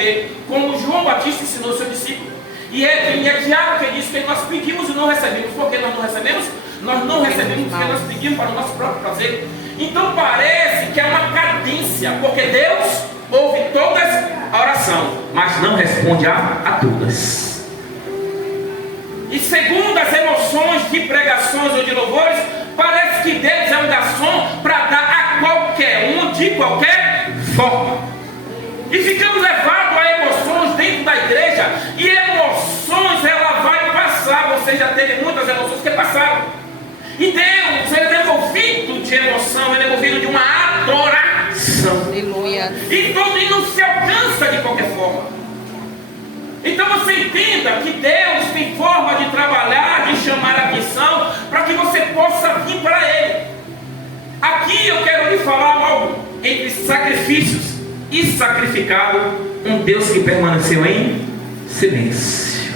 quê? Como João Batista ensinou seu discípulo. E é Tiago que diz que nós pedimos e não recebemos. Por que nós não recebemos? Nós não recebemos porque nós pedimos para o nosso próprio prazer. Então parece que é uma cadência, porque Deus ouve todas a oração, mas não responde a todas. E segundo as emoções de pregações ou de louvores, parece que Deus é um garçom para dar a qualquer um de qualquer forma. E ficamos levados a emoções dentro da igreja. E emoções ela vai passar. Você já teve muitas emoções que passaram. E Deus, ele é movido de emoção, ele é movido de uma adoração. Aleluia. E não se alcança de qualquer forma. Então você entenda que Deus tem forma de trabalhar, de chamar a atenção, para que você possa vir para Ele. Aqui eu quero lhe falar algo entre sacrifícios e sacrificado, um Deus que permaneceu em silêncio.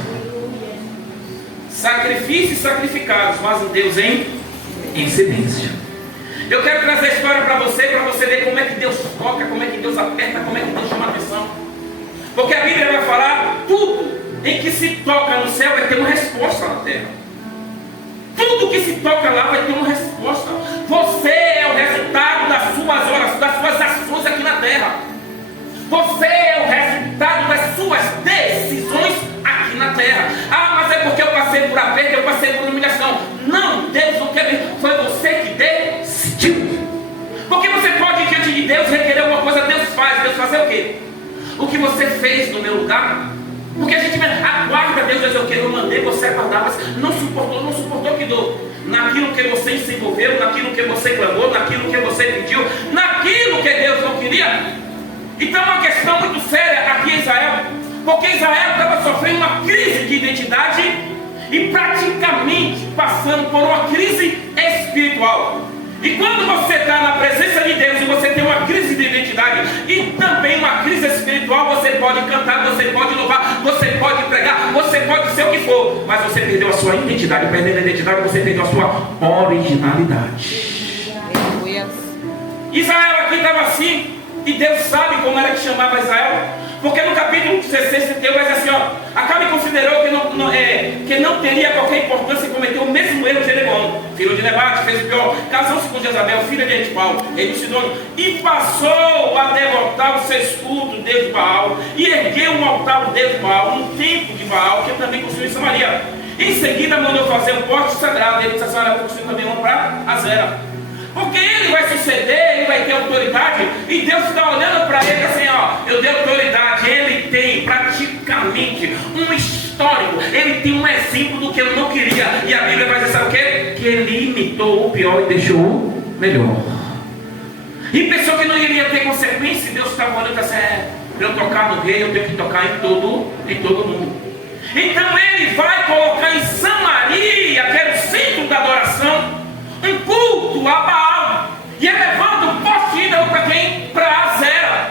Sacrifício e sacrificados, mas um Deus em silêncio. Eu quero trazer a história para você ver como é que Deus toca, como é que Deus aperta, como é que Deus chama a atenção. Porque a Bíblia vai falar tudo em que se toca no céu vai ter uma resposta na terra. Tudo que se toca lá vai ter uma resposta. Você é o resultado das suas orações, das suas ações aqui na terra. Você é o resultado das suas decisões aqui na terra. Ah, mas é porque eu passei por aperto, eu passei por humilhação. Não, Deus não quer ver. Foi você que decidiu. Porque você pode ir diante de Deus requerer alguma coisa, Deus faz. Deus fazer o quê? O que você fez no meu lugar. Porque a gente aguarda Deus dizer o que eu mandei você aguardar, mas não suportou que dou. Naquilo que você se envolveu, naquilo que você clamou, naquilo que você pediu, naquilo que Deus não queria. Então é uma questão muito séria aqui em Israel, porque Israel estava sofrendo uma crise de identidade e praticamente passando por uma crise espiritual. E quando você está na presença de Deus e você tem uma crise de identidade e também uma crise espiritual, você pode cantar, você pode louvar, você pode pregar, você pode ser o que for, mas você perdeu a sua identidade. Perdendo a identidade, você perdeu a sua originalidade. Israel aqui estava assim. E Deus sabe como era que chamava Israel. Porque no capítulo 16, 31 vai dizer assim, ó: Acabe considerou que não teria qualquer importância e cometeu o mesmo erro de Jeroboão, filho de Nebate, fez o pior, casou-se com Jezabel, filha de Etipal, rei do Sidônio, e passou a devotar o seu culto, Deus de Baal, e ergueu um altar ao Deus de Baal, um templo de Baal, que também construiu em Samaria. Em seguida mandou fazer um poste sagrado, ele disse assim: olha, vou construir também um para Azera. Porque ele vai suceder, ele vai ter autoridade, e Deus está olhando para ele assim, ó: eu dei autoridade. Ele tem praticamente um histórico, ele tem um exemplo do que eu não queria. E a Bíblia vai dizer, sabe o quê? Que ele imitou o pior e deixou o melhor. E pensou que não iria ter consequência. Deus estava olhando assim: para eu tocar no rei, eu tenho que tocar em todo mundo. Então ele vai colocar em Samaria, que era o centro da adoração, um culto a Baal, e elevando o poste ídolo para quem? Para Azera.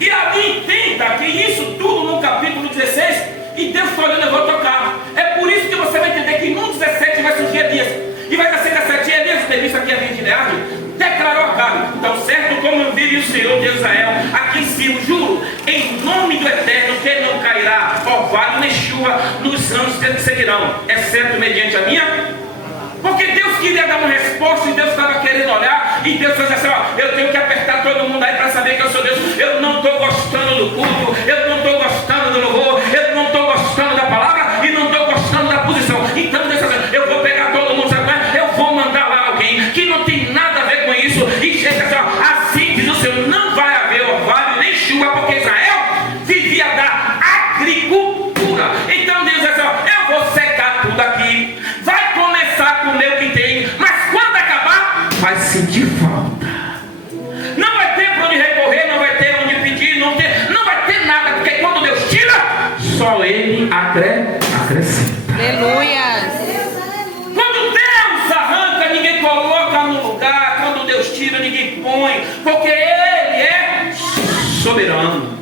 E ali entenda que isso tudo no capítulo 16, e Deus está olhando: eu vou tocar. É por isso que você vai entender que no 17 vai surgir Elias, e vai ser 17 Elias, ter visto aqui a linha de Leade, declarou a Acabe: tão certo como vive o Senhor de Israel, aqui em cima, juro, em nome do Eterno, que não cairá orvalho nem chuva nos anos que seguirão, exceto mediante a minha. Porque Deus queria dar uma resposta, e Deus estava querendo olhar, e Deus fez assim: ó, eu tenho que apertar todo mundo aí para saber que eu sou Deus. Eu não estou gostando do culto, eu não estou gostando do louvor, eu não estou gostando da palavra, e não estou gostando da posição. Então Deus fez assim: eu vou pegar todo mundo, sabe? Eu vou mandar lá alguém que não tem nada a ver com isso, e chega assim: ó, assim diz o Senhor, não vai haver orvalho nem chuva, porque Israel vivia da agricultura. Então Deus diz assim: ó, eu vou secar tudo aqui, vai começar com o meu que tem, mas quando acabar, vai sentir falta. Não vai ter para onde recorrer, não vai ter onde pedir, não vai ter nada, porque quando Deus tira, só Ele acrescenta. Aleluia. Quando Deus arranca, ninguém coloca no lugar. Quando Deus tira, ninguém põe, porque Ele é soberano.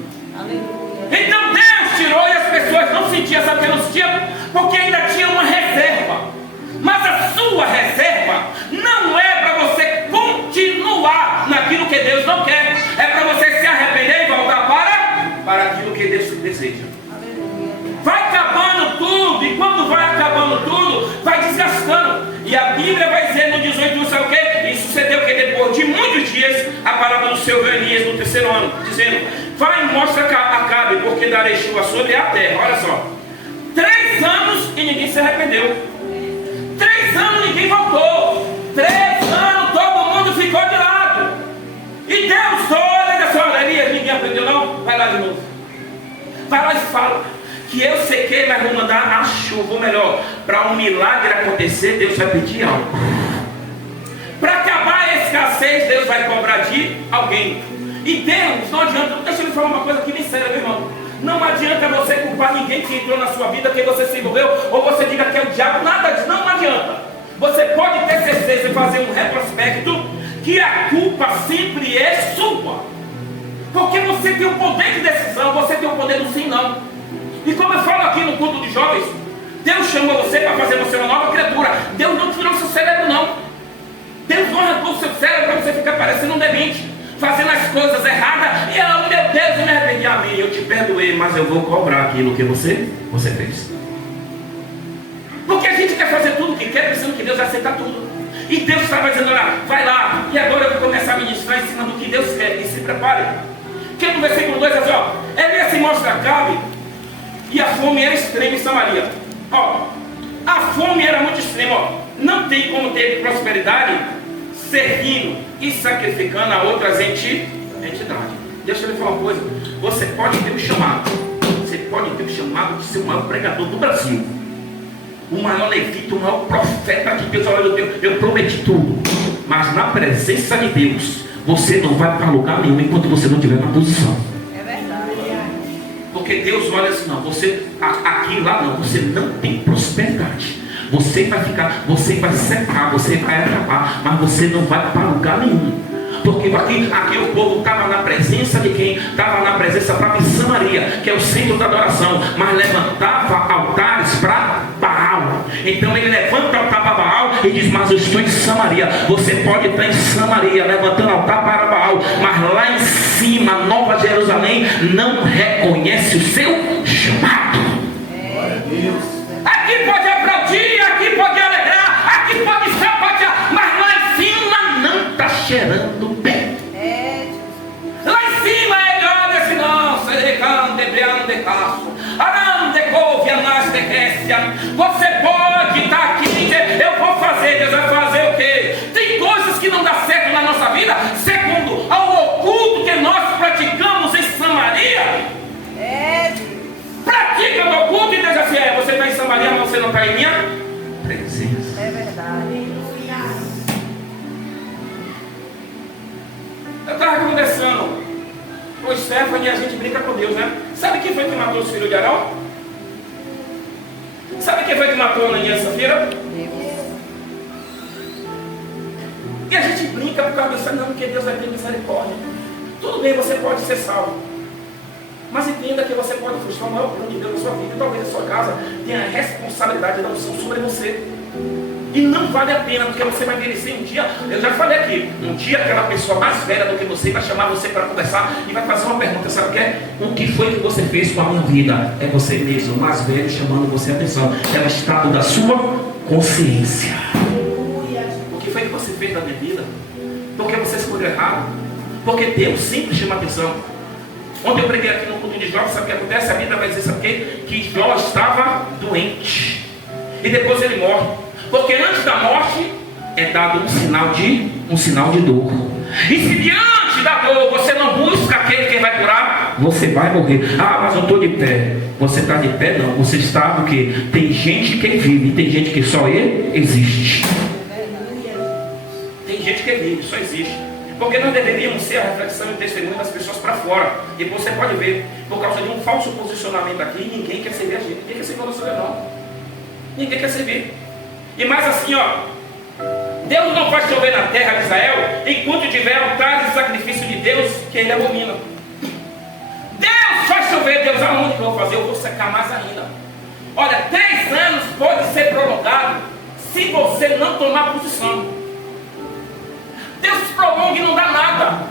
Então Deus tirou, e as pessoas não sentiam, sabe por que não sentiam? Porque ainda tinha uma reserva. Mas a sua reserva não é para você continuar naquilo que Deus não quer. É para você se arrepender e voltar para terceiro ano, dizendo: vai e mostra a Acabe, porque darei chuva sobre a terra. Olha só, 3 anos e ninguém se arrependeu. 3 anos ninguém voltou. 3 anos todo mundo ficou de lado. E Deus olha e diz: olha, Elias, ninguém aprendeu não? Vai lá de novo. Vai lá e fala que eu sequei, mas vou mandar a chuva. Ou melhor, para um milagre acontecer, Deus vai pedir algo. Para acabar a escassez, Deus vai cobrar de alguém. E Deus, não adianta, deixa eu lhe falar uma coisa aqui bem séria, meu irmão. Não adianta você culpar ninguém que entrou na sua vida, que você se envolveu, ou você diga que é o diabo, nada disso, não adianta. Você pode ter certeza e fazer um retrospecto que a culpa sempre é sua. Porque você tem o poder de decisão, você tem o poder do sim e não. E como eu falo aqui no culto de jovens, Deus chamou você para fazer você uma nova criatura. Deus não tirou seu cérebro não. Deus não arrancou o seu cérebro para você ficar parecendo um demente, fazendo as coisas erradas. E meu Deus, eu me arrependi. Amém, eu te perdoei, mas eu vou cobrar aquilo que você fez. Porque a gente quer fazer tudo o que quer, pensando que Deus vai aceitar tudo. E Deus estava dizendo: olha, vai lá, e agora eu vou começar a ministrar em cima do que Deus quer. E se prepare. Que no versículo 2 diz assim: ó, Elias se mostra a Acabe, e a fome era extrema em Samaria. Ó, a fome era muito extrema. Ó, não tem como ter prosperidade servindo e sacrificando a outras entidades. Deixa eu lhe falar uma coisa. Você pode ter um chamado. Você pode ter um chamado de ser o maior pregador do Brasil, o maior levita, o maior profeta de Deus. Olha, eu prometi tudo. Mas na presença de Deus, você não vai para lugar nenhum enquanto você não estiver na posição. É verdade. Porque Deus olha assim: não, você aqui lá não, você não tem prosperidade. Você vai ficar, você vai secar, você vai acabar, mas você não vai para lugar nenhum. Porque aqui o povo estava na presença de quem? Estava na presença própria de Samaria, que é o centro da adoração, mas levantava altares para Baal. Então ele levanta o altar para Baal e diz: mas eu estou em Samaria. Você pode estar em Samaria levantando altar para Baal, mas lá em cima, Nova Jerusalém não reconhece o seu chamado. Aqui pode aplaudir, aqui pode alegrar, aqui pode sapatear, mas lá em cima não está cheirando bem. Lá em cima ele olha assim: não, serecante, breante, caço, arande, couve, anaste, récia. Você pode estar aqui e dizer: eu vou fazer. Deus vai fazer o quê? Tem coisas que não dá certo na nossa vida, segundo ao oculto que nós praticamos em Samaria. Pratica no oculto e Deus assim: você está em Samaria, mas você não está em minha presença. É verdade. Eu estava conversando com o Stephanie e a gente brinca com Deus, né? Sabe quem foi que matou os filhos de Arão? Sabe quem foi que matou a Ananias e Safira? E a gente brinca por causa disso. Não, porque Deus vai ter misericórdia. Tudo bem, você pode ser salvo, mas entenda que você pode frustrar o maior plano de Deus na sua vida. E talvez a sua casa tenha a responsabilidade da unção sobre você. E não vale a pena, porque você vai merecer um dia. Eu já falei aqui, um dia aquela pessoa mais velha do que você vai chamar você para conversar e vai fazer uma pergunta: sabe o que é? O que foi que você fez com a minha vida? É você mesmo, o mais velho, chamando você a atenção. É o estado da sua consciência. O que foi que você fez da minha vida? Porque você escolheu errado? Porque Deus sempre chama a atenção. Ontem eu preguei aqui no culto de Jó, sabe o que acontece? A Bíblia vai dizer, sabe o quê? Que Jó estava doente. E depois ele morre. Porque antes da morte é dado um sinal de dor. E se diante da dor você não busca aquele que vai curar, você vai morrer. Ah, mas eu estou de pé. Você está de pé? Não. Você está porque tem gente que vive e tem gente que só existe. Tem gente que vive, só existe. Porque nós deveríamos ser a reflexão e o testemunho das pessoas para fora. E você pode ver, por causa de um falso posicionamento aqui, ninguém quer servir a gente. Ninguém quer servir você, não. Ninguém quer servir. E mais assim, ó, Deus não vai chover na terra de Israel enquanto tiver altares de sacrifício de Deus que ele abomina. Deus vai chover. Deus, aonde que eu vou fazer? Eu vou secar mais ainda. Olha, 3 anos pode ser prolongado se você não tomar posição. Deus prolonga e não dá nada.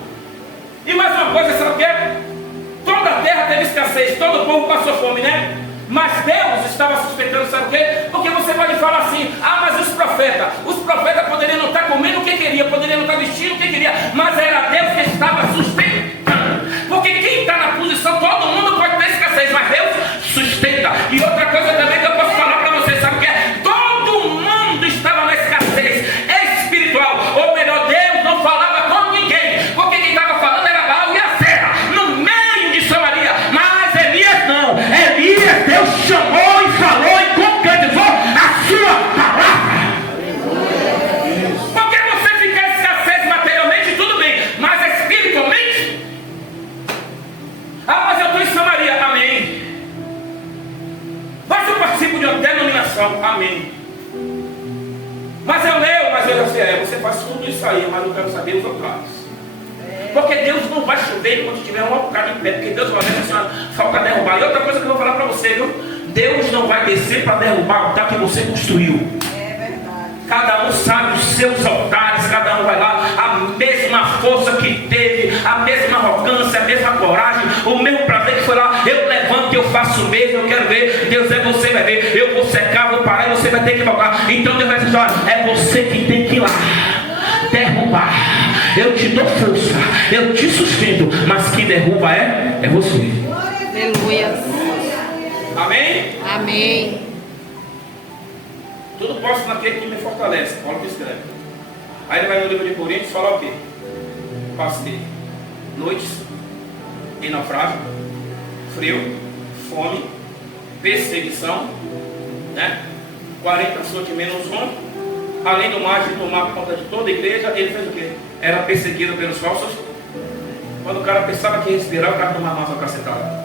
E mais uma coisa, sabe o que é? Toda a terra teve escassez, todo o povo passou fome, né? Mas Deus estava suspeitando, sabe o quê? Porque você pode falar assim: ah, mas os profetas poderiam não estar comendo o que queria, poderiam não estar vestindo o que queria, mas era Deus que estava sustentando. você faz tudo isso aí, mas eu quero saber os altares. Porque Deus não vai chover quando tiver um altar de pé, porque Deus vai descer só para derrubar. E outra coisa que eu vou falar para você, viu? Deus não vai descer para derrubar o altar que você construiu. É verdade. Cada um sabe os seus altares, cada um vai lá, a mesma força que teve, a mesma arrogância, a mesma coragem, o mesmo prazer que foi lá, eu levanto e eu faço o mesmo, eu quero ver, Deus é você, vai ver, eu vou secar, vou parar e você vai ter que voltar. Então Deus vai dizer, olha, é você que tem que ir lá, derrubar. Eu te dou força, eu te sustento, mas quem derruba é você. Aleluia. Amém? Amém. Tudo posso naquele que me fortalece. Paulo que escreve. Aí ele vai no livro de Coríntios falar o quê? Passei noites em naufrágio, frio, fome, perseguição, né? 40 açoites menos um. Além do mais de tomar conta de toda a igreja, ele fez o quê? Era perseguido pelos falsos. Quando o cara pensava que ia respirar, o cara tomava uma cacetada.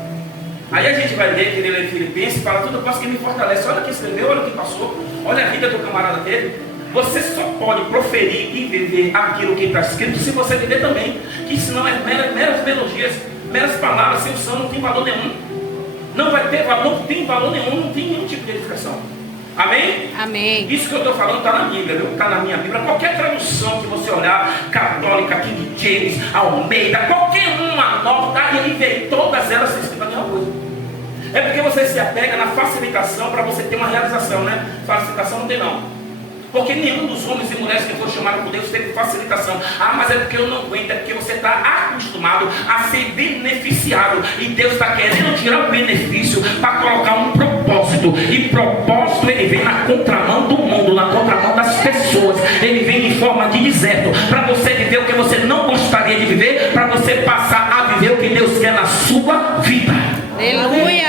Aí a gente vai ler que ele lê Filipenses e fala, tudo posso que me fortalece. Olha o que escreveu, olha o que passou, olha a vida do camarada dele. Você só pode proferir e viver aquilo que está escrito se você viver também. Que senão é meras melodias, meras palavras, sem som, não tem valor nenhum. Não vai ter valor, não tem valor nenhum, não tem nenhum tipo de edificação. Amém? Amém. Isso que eu estou falando está na Bíblia, viu? Está na minha Bíblia. Qualquer tradução que você olhar, católica, King James, Almeida, qualquer uma nova, tá? Ele vê todas elas se escritas a mesma coisa. É porque você se apega na facilitação para você ter uma realização, né? Facilitação não tem não. Porque nenhum dos homens e mulheres que foram chamados por Deus teve facilitação. Ah, mas é porque eu não aguento, é porque você está acostumado a ser beneficiado. E Deus está querendo tirar o benefício para colocar um propósito. E propósito ele vem na contramão do mundo, na contramão das pessoas. Ele vem em forma de deserto. Para você viver o que você não gostaria de viver, para você passar a viver o que Deus quer na sua vida. Aleluia.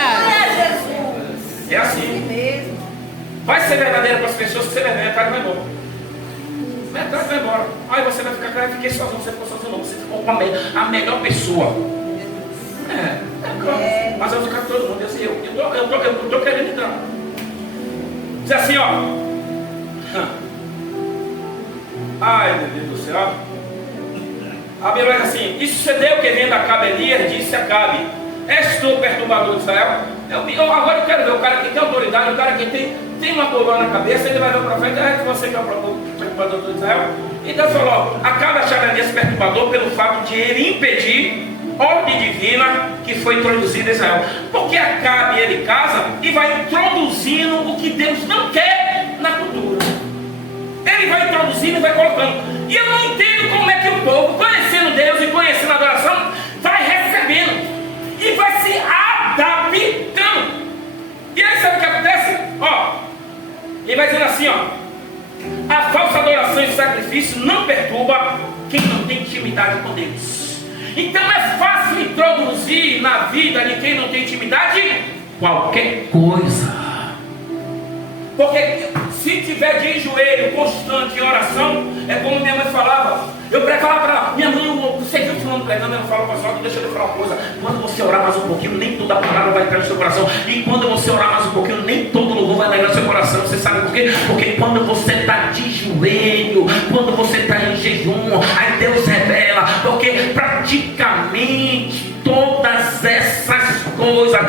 É assim. Vai ser verdadeiro para as pessoas que você metade vai embora. Metade vai embora. Aí você vai ficar, cara, eu fiquei sozinho, você ficou sozinho não. Você ficou com a melhor pessoa. Claro. Mas eu vou ficar com todo mundo. Assim, eu tô querendo entrar. Diz assim, ó. Ai, meu Deus do céu. A Bíblia diz assim: e sucedeu que vendo Acabe Elias, disse a Acabe: és tu perturbador de Israel? Agora eu quero ver o cara que tem autoridade, o cara que tem uma coroa na cabeça. Ele vai ver o profeta, é você que é o perturbador de Israel. E Deus falou: Acabe achava Elias perturbador pelo fato de ele impedir ordem divina que foi introduzida em Israel. Porque Acabe ele casa e vai introduzindo o que Deus não quer na cultura. Ele vai introduzindo e vai colocando. E eu não entendo como é que o povo, conhecendo Deus e conhecendo a adoração, vai recebendo e vai se adaptando. E aí sabe o que acontece? Ó, ele vai dizendo assim, ó: a falsa adoração e sacrifício não perturba quem não tem intimidade com Deus. Então é fácil introduzir na vida de quem não tem intimidade qualquer coisa. Porque se tiver de joelho constante em oração, é como minha mãe falava. Eu falava para ela: minha mãe, você viu o fulano pregando? Ela fala: pessoal, deixa eu falar uma coisa. Quando você orar mais um pouquinho, nem toda a palavra vai entrar no seu coração. E quando você orar mais um pouquinho, nem todo louvor vai entrar no seu coração. Você sabe por quê? Porque quando você está de joelho, quando você está em jejum, aí Deus revela. Porque praticamente todas essas coisas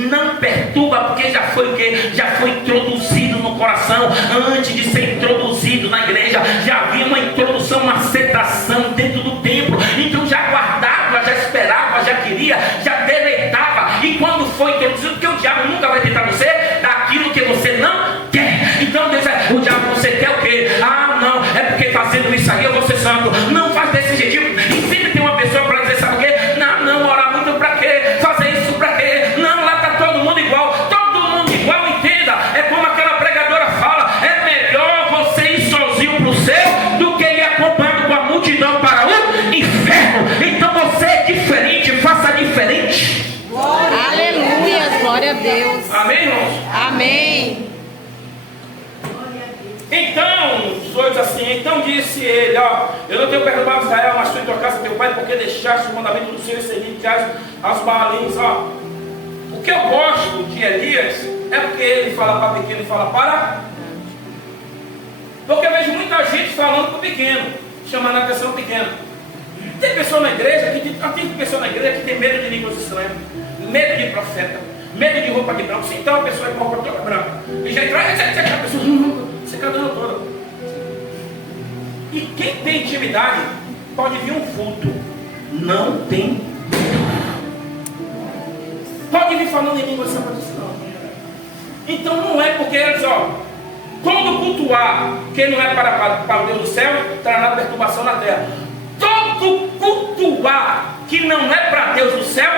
não perturba, porque já foi o quê? Já foi introduzido no coração. Antes de ser introduzido na igreja, já havia uma introdução, uma aceitação dentro do templo. Então já guardava, já esperava, já queria, já deleitava. E quando foi introduzido, porque o diabo nunca vai tentar você daquilo que você não quer. Então Deus é: o diabo, você quer o quê? Ah, não, é porque fazendo isso aí eu vou ser santo. Não faz desse jeito. E sempre tem uma pessoa para dizer: sabe o quê? Não, orar muito para quê? Fazer isso para quê? Não, lá está todo mundo igual. Todo mundo igual, entenda. É como aquela pregadora fala: é melhor você ir sozinho para o céu do que ir acompanhado com a multidão para o inferno. Então você é diferente, faça diferente. Aleluia, glória a Deus. Amém, irmãos? Amém. Então, 18 assim: então disse ele, ó: eu não tenho perturbado Israel, mas tu em tua casa teu pai, porque deixaste o mandamento do Senhor e seguiste aos Baalins. Ó, o que eu gosto de Elias é porque ele fala para pequeno e fala para. Porque eu vejo muita gente falando com o pequeno, chamando a atenção pequeno. Tem pessoa na igreja que tem medo de línguas estranhas, medo de profeta, medo de roupa de branco. Se então a pessoa é com roupa toda branca, e já entra, a pessoa você cadê toda. E quem tem intimidade pode vir um vulto, não tem. Pode vir falando em língua estranha. Então não é porque eles, todo cultuar que não é para o Deus do céu, trará perturbação na terra. Todo cultuar que não é para Deus do céu,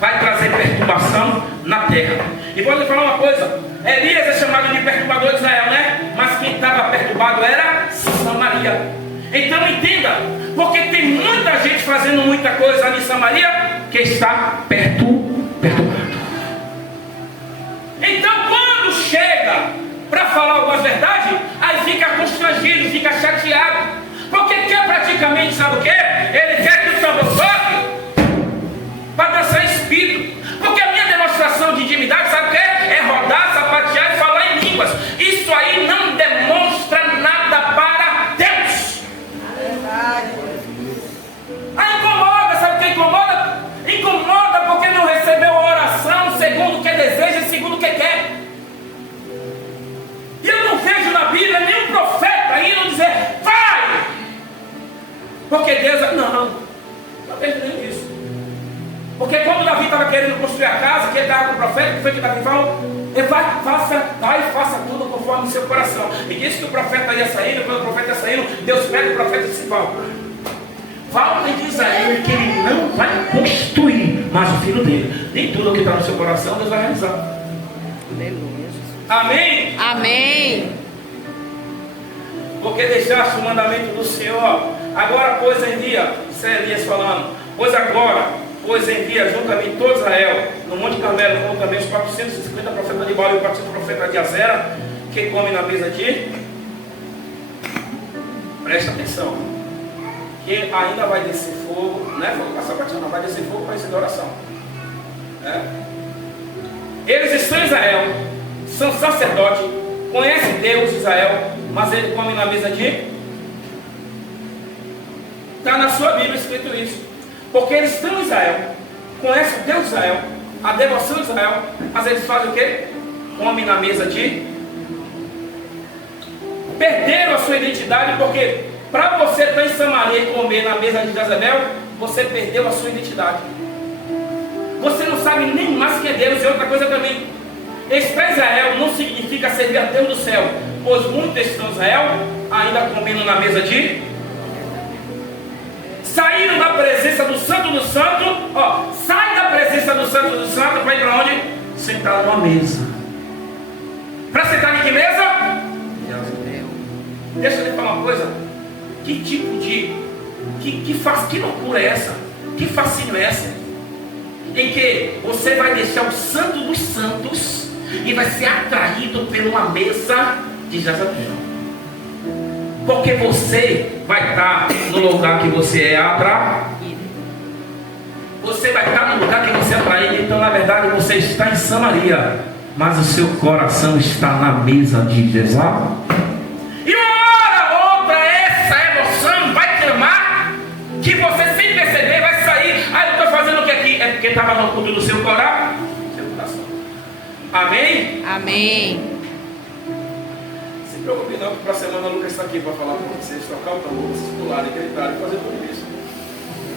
vai trazer perturbação na terra. E vou lhe falar uma coisa: Elias é chamado de perturbador de Israel, né? Mas quem estava perturbado era Samaria. Então entenda, porque tem muita gente fazendo muita coisa ali em Samaria que está perturbado. Então quando chega para falar algumas verdades, aí fica constrangido, fica chateado. Porque quer praticamente, sabe o que? Ele quer que o tambor toque para dançar espírito. Porque a minha demonstração de intimidade, sabe o que? É rodar, sapatear e falar em línguas. Isso aí não demonstra nada para Deus. Aí incomoda, sabe o que incomoda? Incomoda porque não recebeu a oração segundo o que deseja e segundo o que quer. E eu não vejo na Bíblia nenhum profeta indo dizer, vai! Porque Deus, não vejo nem isso. Porque quando Davi estava querendo construir a casa, que ele estava com o profeta, que foi que Davi falou, vai e faça tudo conforme o seu coração. E disse que o profeta ia saindo, quando o profeta ia saindo, Deus pega o profeta e disse, Val e diz a ele que ele não vai construir, mas o filho dele, nem tudo que está no seu coração, Deus vai realizar. Aleluia. Amém? Amém. Porque deixaste o mandamento do Senhor. Agora, pois envia, isso é Elias falando, pois envia juntamente todo Israel, no Monte Carmelo, como também os 450 profetas de Baal e os 400 profetas de Azera, que comem na mesa de... Presta atenção, que ainda vai descer fogo, não é fogo para sapatear, não, vai descer fogo para receber oração. Eles estão em Israel, são sacerdotes, conhecem Deus, Israel, mas ele come na mesa de... Está na sua Bíblia escrito isso. Porque eles estão em Israel, conhecem o Deus de Israel, a devoção de Israel, mas eles fazem o quê? Comem na mesa de... Perderam a sua identidade, porque para você estar em Samaria e comer na mesa de Jezabel, você perdeu a sua identidade. Você não sabe nem mais quem é Deus. E outra coisa também, estar em Israel não significa servir a Deus do céu, pois muitos estão em Israel ainda comendo na mesa de... Saíram da presença do Santo do Santo, sai da presença do Santo do Santo, vai para onde? Sentar numa mesa. Para sentar em que mesa? Deixa eu lhe falar uma coisa. Que tipo de... Que loucura é essa? Que fascínio é essa? Em que você vai deixar o Santo dos Santos e vai ser atraído por uma mesa de Jezabel. Porque você vai estar no lugar que você é atraído. Você vai estar no lugar que você é atraído. Então na verdade você está em Samaria, mas o seu coração está na mesa de Jezabel. E uma hora ou outra essa emoção vai clamar, que você sem perceber vai sair. Eu estou fazendo o que aqui? É porque estava no culto do seu coração. Amém? Amém. Não se preocupe não, que para a semana o Lucas está aqui para falar com vocês, tocar o tambor, vocês pularem, gritarem, fazer tudo isso.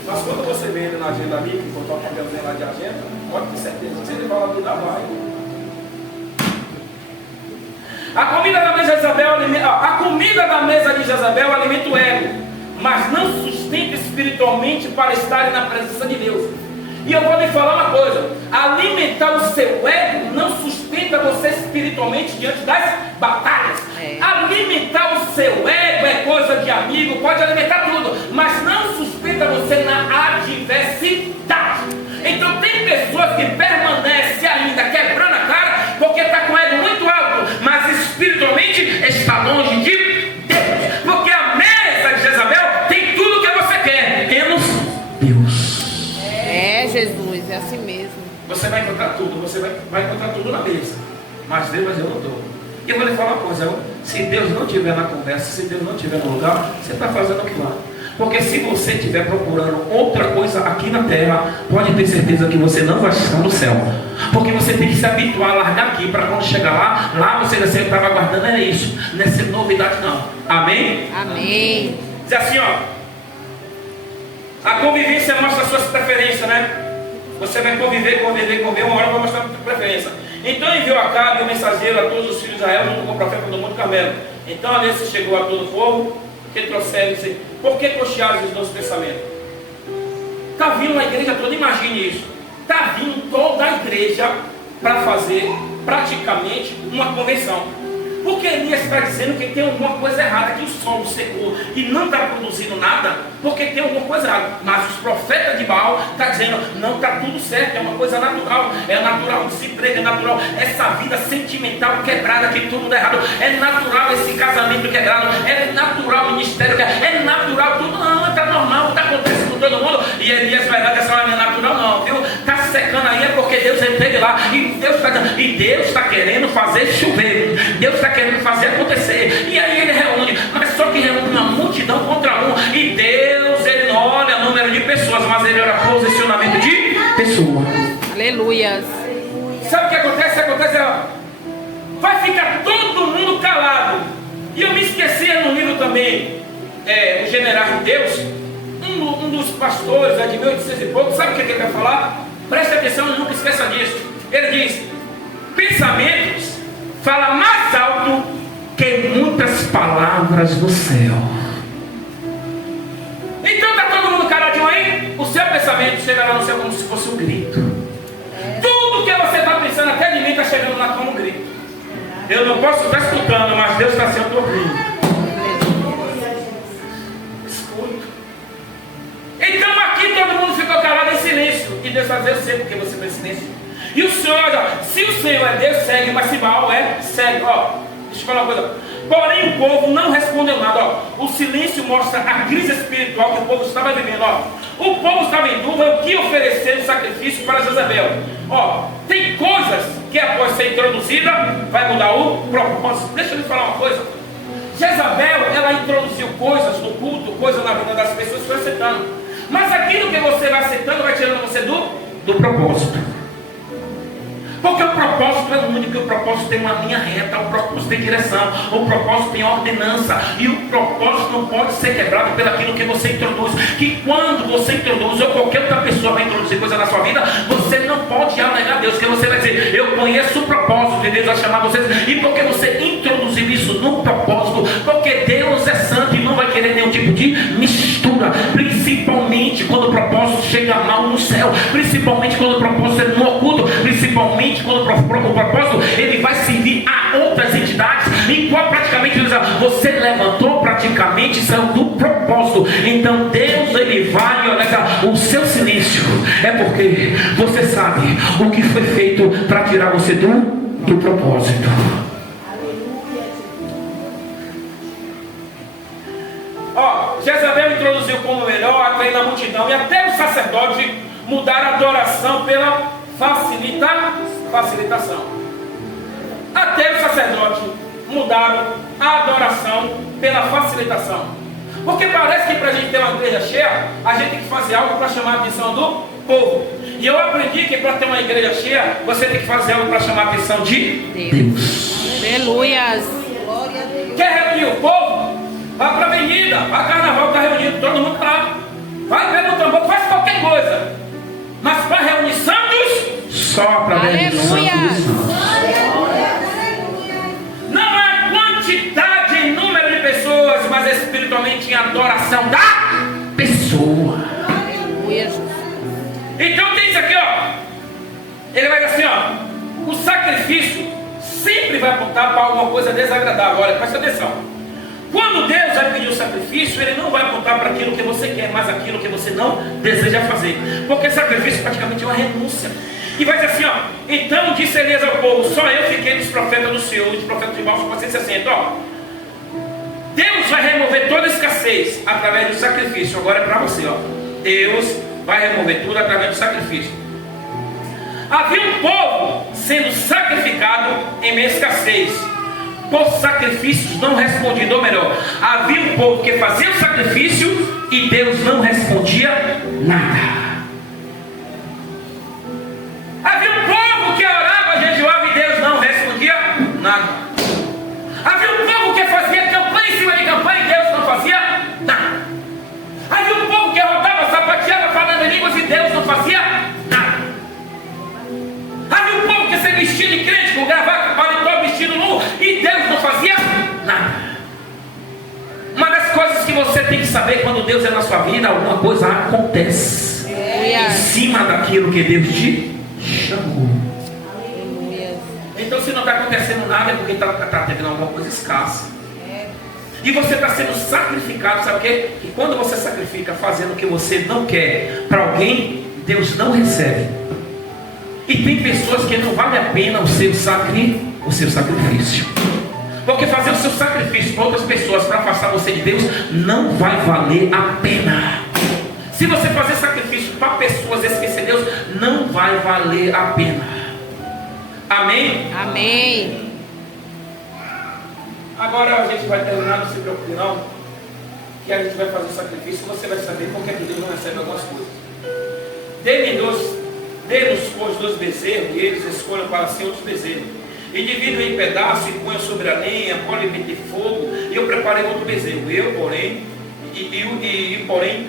Mas quando você vê ele na agenda ali, que botar um papelzinho lá de agenda, pode ter certeza, se ele falar tudo, vai. A comida da mesa de Jezabel alimenta o ego, mas não sustenta espiritualmente para estar na presença de Deus. E eu vou lhe falar uma coisa: alimentar o seu ego não sustenta você espiritualmente diante das batalhas. Alimentar o seu ego é coisa de amigo, pode alimentar tudo, mas não sustenta você na adversidade. Então tem pessoas que permanecem ainda quebrando a cara porque está com o ego muito alto, mas espiritualmente está longe de Deus. Porque a mesa de Jezabel tem tudo o que você quer, menos Deus. Jesus, é assim mesmo. Você vai encontrar tudo na mesa, mas Deus vai dizer, eu não estou. E eu vou lhe falar uma coisa, Se Deus não estiver na conversa, se Deus não estiver no lugar, você está fazendo o que lá? Porque se você estiver procurando outra coisa aqui na terra, pode ter certeza que você não vai estar no céu. Porque você tem que se habituar a largar aqui, para quando chegar lá você já estava aguardando, era isso. Não é ser novidade não. Amém? Amém. Diz assim, ó. A convivência mostra as suas preferências, né? Você vai conviver, uma hora vai mostrar a sua preferência. Então enviou Acabe, o mensageiro, a todos os filhos de Israel, junto com o profeta do Monte Carmelo. Então a aliança chegou a todo o povo, que trouxeram-se. Por que cochearam os nossos pensamentos? Está vindo a igreja toda, imagine isso. Está vindo toda a igreja para fazer praticamente uma convenção. Porque Elias está dizendo que tem alguma coisa errada, que o solo secou e não está produzindo nada, porque tem alguma coisa errada. Mas os profetas de Baal estão dizendo, não, está tudo certo, é uma coisa natural. É natural o desemprego, é natural essa vida sentimental quebrada, que tudo dá errado. É natural esse casamento quebrado, é natural o ministério quebrado, é natural tudo. Não, está normal, está acontecendo com todo mundo. E Elias vai lá, dessa não é natural não, viu? Está secando aí, é porque Deus esteve lá. E Deus está querendo fazer chover. Deus está querendo fazer acontecer. E aí ele reúne, mas só que reúne uma multidão contra um. E Deus, ele não olha o número de pessoas, mas ele olha posicionamento de pessoas. Aleluias. Sabe o que acontece? Vai ficar todo mundo calado. E eu me esqueci no livro também, O General de Deus, um dos pastores de 1800 e pouco, sabe o que ele quer falar? Preste atenção e nunca esqueça disso. Ele diz, pensamentos fala mais alto que muitas palavras do céu. Então está todo mundo caladinho aí? O seu pensamento chega lá no céu como se fosse um grito. Tudo que você está pensando até de mim está chegando lá como um grito. Eu não posso estar escutando, mas Deus está sendo ouvindo. Escuta. Então aqui todo mundo ficou calado em silêncio. E Deus está dizendo, eu sei porque você está em silêncio. E o Senhor, olha, se o Senhor é Deus, segue, mas se Baal segue. Ó, deixa eu falar uma coisa. Porém o povo não respondeu nada. Ó. O silêncio mostra a crise espiritual que o povo estava vivendo. Ó. O povo estava em dúvida o que oferecer de sacrifício para Jezabel. Ó, tem coisas que após ser introduzida vai mudar o propósito. Deixa eu lhe falar uma coisa. Jezabel, ela introduziu coisas no culto, coisas na vida das pessoas, foi aceitando. Mas aquilo que você vai aceitando vai tirando você do propósito. Porque o propósito é único, o propósito tem uma linha reta, o propósito tem direção, o propósito tem ordenança, e o propósito não pode ser quebrado pelaquilo que você introduz. Que quando você introduz, ou qualquer outra pessoa vai introduzir coisa na sua vida, você não pode alegar a Deus, que você vai dizer, eu conheço o propósito, e Deus vai chamar vocês, e porque você introduziu isso no propósito, porque Deus é santo e não vai querer nenhum tipo de mistura, principalmente quando o propósito chega mal no céu, principalmente quando o propósito é no oculto, principalmente quando o propósito ele vai servir a outras entidades, em qual praticamente você levantou, praticamente saiu do propósito. Então Deus ele vai olhar o seu silêncio, é porque você sabe o que foi feito para tirar você do propósito. Ó, Jezabel introduziu como melhor, atraindo a multidão, e até os sacerdotes mudaram a adoração pela facilitação. Até os sacerdotes mudaram a adoração pela facilitação. Porque parece que para a gente ter uma igreja cheia, a gente tem que fazer algo para chamar a atenção do povo. E eu aprendi que para ter uma igreja cheia, você tem que fazer algo para chamar a atenção de Deus. Aleluias. Quer reunir o povo? Vai para a avenida, vai para carnaval, está reunido, todo mundo lá. Vai, pega o tambor, faz qualquer coisa. Mas para reunir santos, só para reunir santos. Não é quantidade em número de pessoas, mas espiritualmente em adoração da pessoa. Aleluia. Então tem isso aqui, ó. Ele vai dizer assim, ó. O sacrifício sempre vai apontar para alguma coisa desagradável. Olha, presta atenção. Quando Deus vai pedir o sacrifício, Ele não vai apontar para aquilo que você quer, mas aquilo que você não deseja fazer. Porque sacrifício praticamente é uma renúncia. E vai dizer assim, ó. Então disse Elias ao povo, só eu fiquei dos profetas do Senhor, dos profetas de Baal, só 460. Ó. Deus vai remover toda a escassez através do sacrifício. Agora é para você, ó. Deus vai remover tudo através do sacrifício. Havia um povo sendo sacrificado em meia escassez. por sacrifícios não respondido. Ou melhor, havia um povo que fazia o sacrifício e Deus não respondia nada. Havia um povo que orava, jejuava e Deus não respondia nada. Havia um povo que fazia campanha em cima de campanha e Deus não fazia nada. Havia um povo que rodava, sapateava, falando em línguas e Deus não fazia nada. Havia um povo que se vestia de crente, com gravata, paletó, vestido nu, e Deus não fazia nada. Uma das coisas que você tem que saber quando Deus é na sua vida, alguma coisa acontece em cima daquilo que Deus te chamou. Então, se não está acontecendo nada, é porque está tendo alguma coisa escassa. E você está sendo sacrificado, sabe o quê? E quando você sacrifica fazendo o que você não quer para alguém, Deus não recebe. E tem pessoas que não vale a pena o seu sacrifício. Porque fazer o seu sacrifício para outras pessoas para afastar você de Deus não vai valer a pena. Se você fazer sacrifício para pessoas e esquecer Deus, não vai valer a pena. Amém? Amém. Agora a gente vai terminar, não se preocupe não, que a gente vai fazer o sacrifício e você vai saber por que Deus não recebe algumas coisas. Dê-nos os 2 bezerros e eles escolham para si outros bezerros. E dividam em pedaços e ponham sobre a lenha, podem meter fogo. E eu preparei outro bezerro, porém,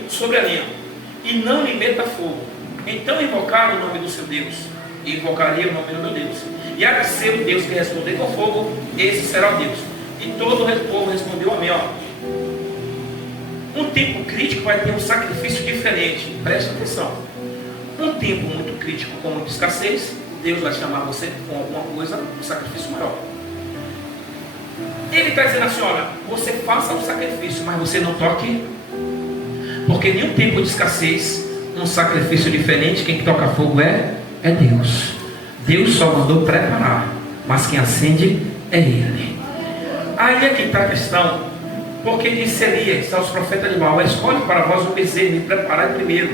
sobre a lenha. E não lhe meta fogo. Então invocaram o nome do seu Deus. E invocaria o nome do meu Deus. E há de ser o Deus que responder com fogo, esse será o Deus. E todo o povo respondeu amém. Um tempo crítico vai ter um sacrifício diferente. Preste atenção. Um tempo muito crítico com muita escassez, Deus vai chamar você com alguma coisa, um sacrifício maior. Ele está dizendo assim, olha, você faça o sacrifício, mas você não toque. Porque em um tempo de escassez, um sacrifício diferente, quem toca fogo é Deus. Deus só mandou preparar, mas quem acende é Ele. Aí é que está a questão. Porque disse Elias aos profetas de Baal: escolhe para vós um bezerro e preparai primeiro.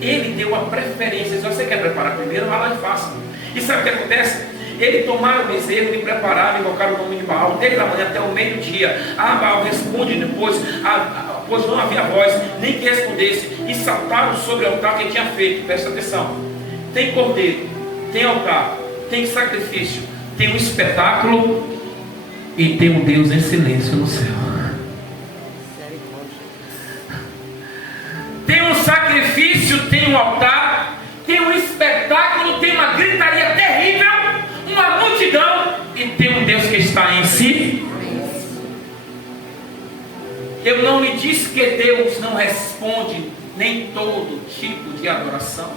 Ele deu a preferência. Se você quer preparar primeiro, vá lá e faça. E sabe o que acontece? Ele tomaram o bezerro e prepararam e invocaram o nome de Baal, desde a manhã até o meio-dia. Baal responde depois, pois não havia voz, nem que respondesse, e saltaram sobre o altar que tinha feito. Presta atenção: tem cordeiro, tem altar, tem sacrifício, tem um espetáculo e tem um Deus em silêncio no céu. Tem um sacrifício, tem um altar, tem um espetáculo, tem uma gritaria terrível, uma multidão, e tem um Deus que está em si. Eu não lhe disse que Deus não responde nem todo tipo de adoração,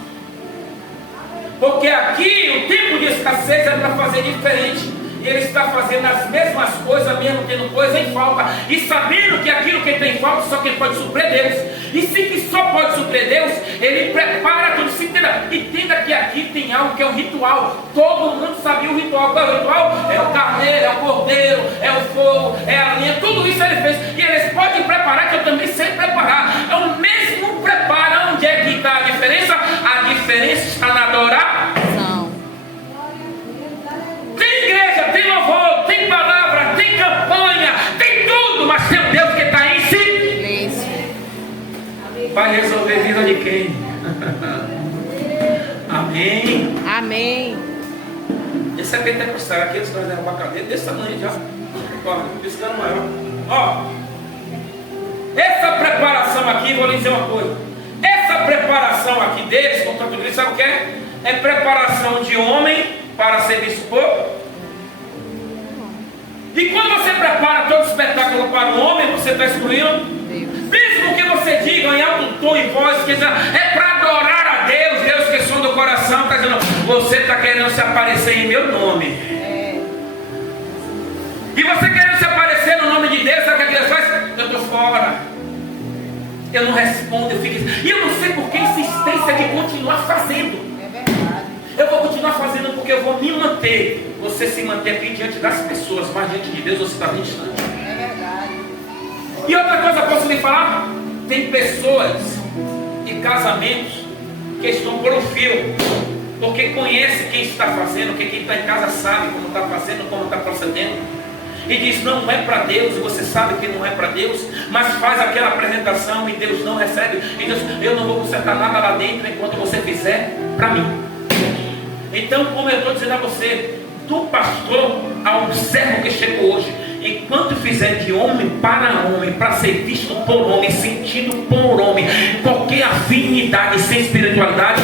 porque aqui o tempo de escassez é para fazer diferente. E Ele está fazendo as mesmas coisas, mesmo tendo coisa em falta, e sabendo que aquilo que tem falta só quem pode suprir Deus. E se que só pode suprir Deus, Ele prepara tudo. Se entenda, entenda que aqui tem algo que é um ritual. Todo mundo sabia o ritual. Qual é o ritual? É o carneiro, é o cordeiro, é o fogo, é a linha. Tudo isso Ele fez. E eles podem preparar, que eu também sei preparar. É o mesmo preparo. Onde é que está a diferença? A diferença está na adoração. Tem igreja, tem louvor, tem palavra, tem campanha, tem tudo, mas tem um Deus que está em silêncio. Vai resolver a vida de quem? Amém. Amém. Esse é pentecostal, aqueles que nós uma cadeira desse tamanho já. Piscando maior. Ó, essa preparação aqui, vou lhe dizer uma coisa. Essa preparação aqui deles, com tanto igreja, sabe o que é? É preparação de homem para ser visto por. E quando você prepara todo espetáculo para o homem, você está excluindo Deus. Mesmo que você diga em alto tom e voz que é para adorar a Deus, Deus que sonda o coração, está dizendo, você está querendo se aparecer em meu nome. E você querendo se aparecer no nome de Deus, sabe o que a Deus faz? Eu estou fora. Eu não respondo, eu fico. E eu não sei por que insistência de continuar fazendo. Eu vou continuar fazendo porque eu vou me manter. Você se manter aqui diante das pessoas, mas diante de Deus você está bem distante. É verdade. E outra coisa, posso lhe falar? Tem pessoas e casamentos que estão por um fio, porque conhece quem está fazendo, que quem está em casa sabe como está fazendo, como está procedendo. e diz não é para Deus, e você sabe que não é para Deus, mas faz aquela apresentação e Deus não recebe, e Deus, eu não vou consertar nada lá dentro enquanto você fizer para mim. Então, como eu estou dizendo a você, do pastor ao servo que chegou hoje, enquanto fizer de homem, para ser visto por homem, sentido por homem, qualquer afinidade sem espiritualidade,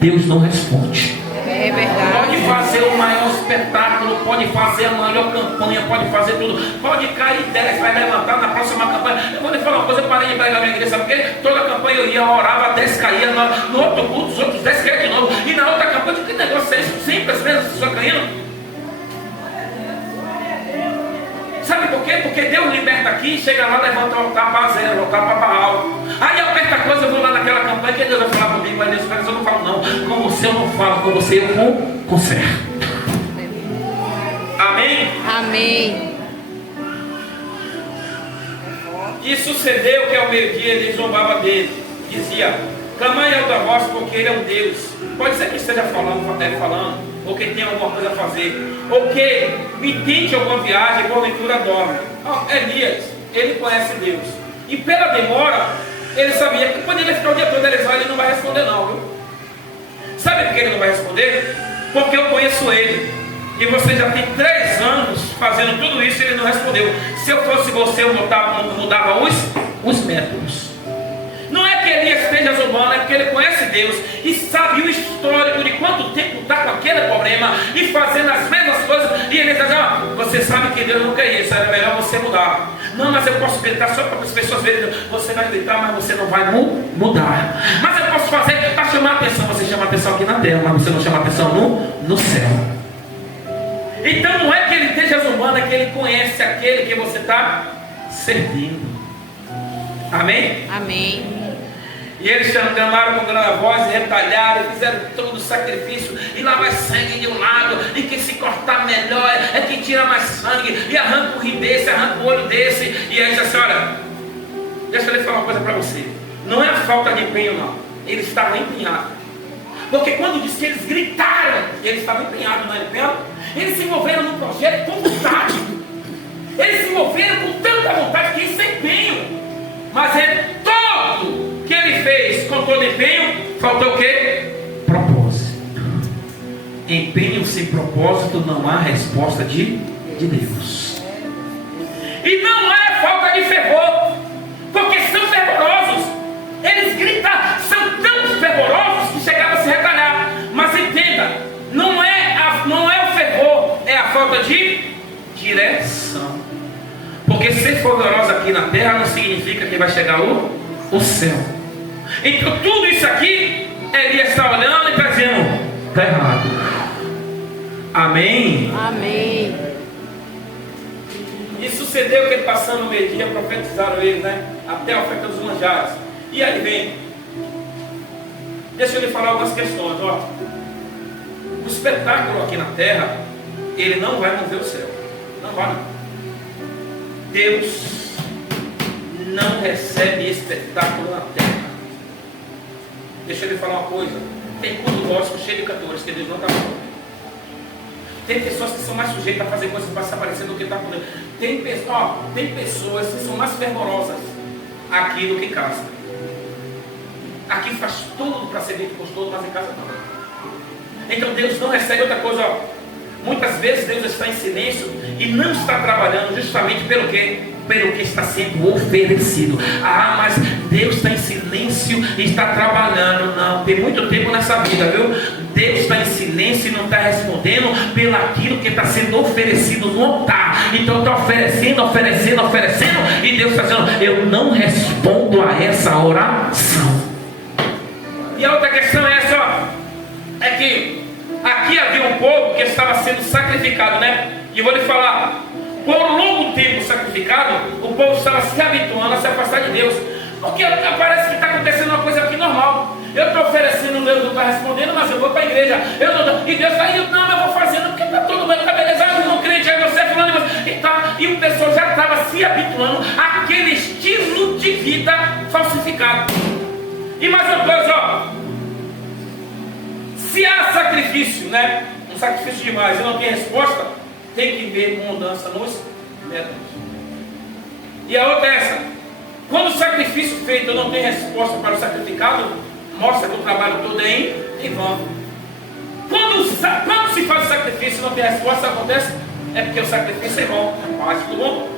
Deus não responde. É verdade. Pode fazer o maior espetáculo, pode fazer a maior campanha, pode fazer tudo, pode cair 10, vai levantar na próxima campanha. Eu vou lhe falar uma coisa, eu parei de pregar minha igreja, sabe por quê? Toda campanha eu ia, orava, 10 caía, no outro culto os outros 10 caíam de novo, e na outra campanha, que negócio é esse? Sempre as mesmas pessoas caindo. Sabe por quê? Porque Deus liberta aqui, chega lá, levanta o altar para zero, voltar para Baal. Aí aperta a coisa, eu vou lá naquela campanha, que Deus vai falar comigo, mas Deus fala, eu não falo não. Com você eu não falo, com você eu conserto. Amém? Amém. E sucedeu que ao meio-dia ele zombava dele, dizia, clamai em alta voz, porque ele é um Deus. Pode ser que esteja falando, ou que tenha alguma coisa a fazer, ou que me tente alguma viagem, porventura dorme. Elias, ele conhece Deus, e pela demora, ele sabia que quando ele ficar o dia todo ele não vai responder não, viu? Sabe por que ele não vai responder? Porque eu conheço ele, e você já tem 3 anos fazendo tudo isso e ele não respondeu. Se eu fosse você, eu mudava os métodos. Não é que Elias esteja zombando, é porque ele conhece Deus e sabe o histórico de quanto tempo está com aquele problema e fazendo as mesmas coisas. E ele diz, você sabe que Deus não quer isso, era melhor você mudar. Não, mas eu posso gritar só para as pessoas verem. Você vai gritar, mas você não vai mudar. Mas eu posso fazer para chamar a atenção. Você chama a atenção aqui na terra, mas você não chama a atenção no céu. Então não é que ele esteja zombando, é que ele conhece aquele que você está servindo. Amém? Amém. E eles clamaram com grande voz e retalharam, e fizeram todo o sacrifício, e lá vai sangue de um lado, e quem se cortar melhor é quem tira mais sangue, e arranca o rim desse, arranca o olho desse, e aí diz assim, olha, deixa eu falar uma coisa para você, não é a falta de empenho não, eles estavam empenhados, porque quando diz que eles gritaram, eles estavam empenhados, não é empenhado? Eles se envolveram no projeto com vontade, eles se envolveram com tanta vontade que isso é empenho, mas é todo que ele fez com todo empenho, faltou o quê? Propósito. Empenho sem propósito não há resposta de Deus. E não é falta de fervor, porque são fervorosos. Eles gritam, são tão fervorosos que chegavam a se retalhar. Mas entenda, não é o fervor, é a falta de direção. Porque ser fervoroso aqui na terra não significa que vai chegar o céu. Então tudo isso aqui, Elias está olhando e está dizendo, está errado. Amém? Amém. E sucedeu que ele passando o meio-dia, profetizaram eles, né? Até a oferta dos manjares. E aí vem, deixa eu lhe falar algumas questões, ó. O espetáculo aqui na terra, ele não vai mover o céu. Não vai. Deus não recebe espetáculo na terra. Deixa eu lhe falar uma coisa. Tem culto gospel cheio de cantores que Deus não está falando. Tem pessoas que são mais sujeitas a fazer coisas para se aparecer do que está por dentro. Tem pessoas que são mais fervorosas aqui do que em casa. Aqui faz tudo para ser bem gostoso, mas em casa não. Então Deus não recebe outra coisa, ó. Muitas vezes Deus está em silêncio e não está trabalhando justamente pelo quê? Pelo que está sendo oferecido. Mas Deus está em silêncio e está trabalhando. Não, tem muito tempo nessa vida, viu? Deus está em silêncio e não está respondendo pelo aquilo que está sendo oferecido no altar. Então está oferecendo, e Deus está dizendo, eu não respondo a essa oração. E a outra questão é essa, ó, é que aqui havia um povo que estava sendo sacrificado, né? E vou lhe falar, por um longo tempo sacrificado, o povo estava se habituando a se afastar de Deus. Porque parece que está acontecendo uma coisa aqui normal. Eu estou oferecendo, Deus não está respondendo, mas eu vou para a igreja. E Deus está aí, não, eu vou fazendo, porque está todo mundo, está beleza, eu não crente, aí você falando, e o pessoal já estava se habituando àquele estilo de vida falsificado. E mais uma coisa, ó. Se há sacrifício, né? Um sacrifício demais e não tem resposta, tem que ver mudança Meu Deus. E a outra é essa: quando o sacrifício feito não tem resposta para o sacrificado, mostra que o trabalho todo é em vão. Quando se faz o sacrifício e não tem resposta, acontece, é porque o sacrifício é bom. Faz tudo bom.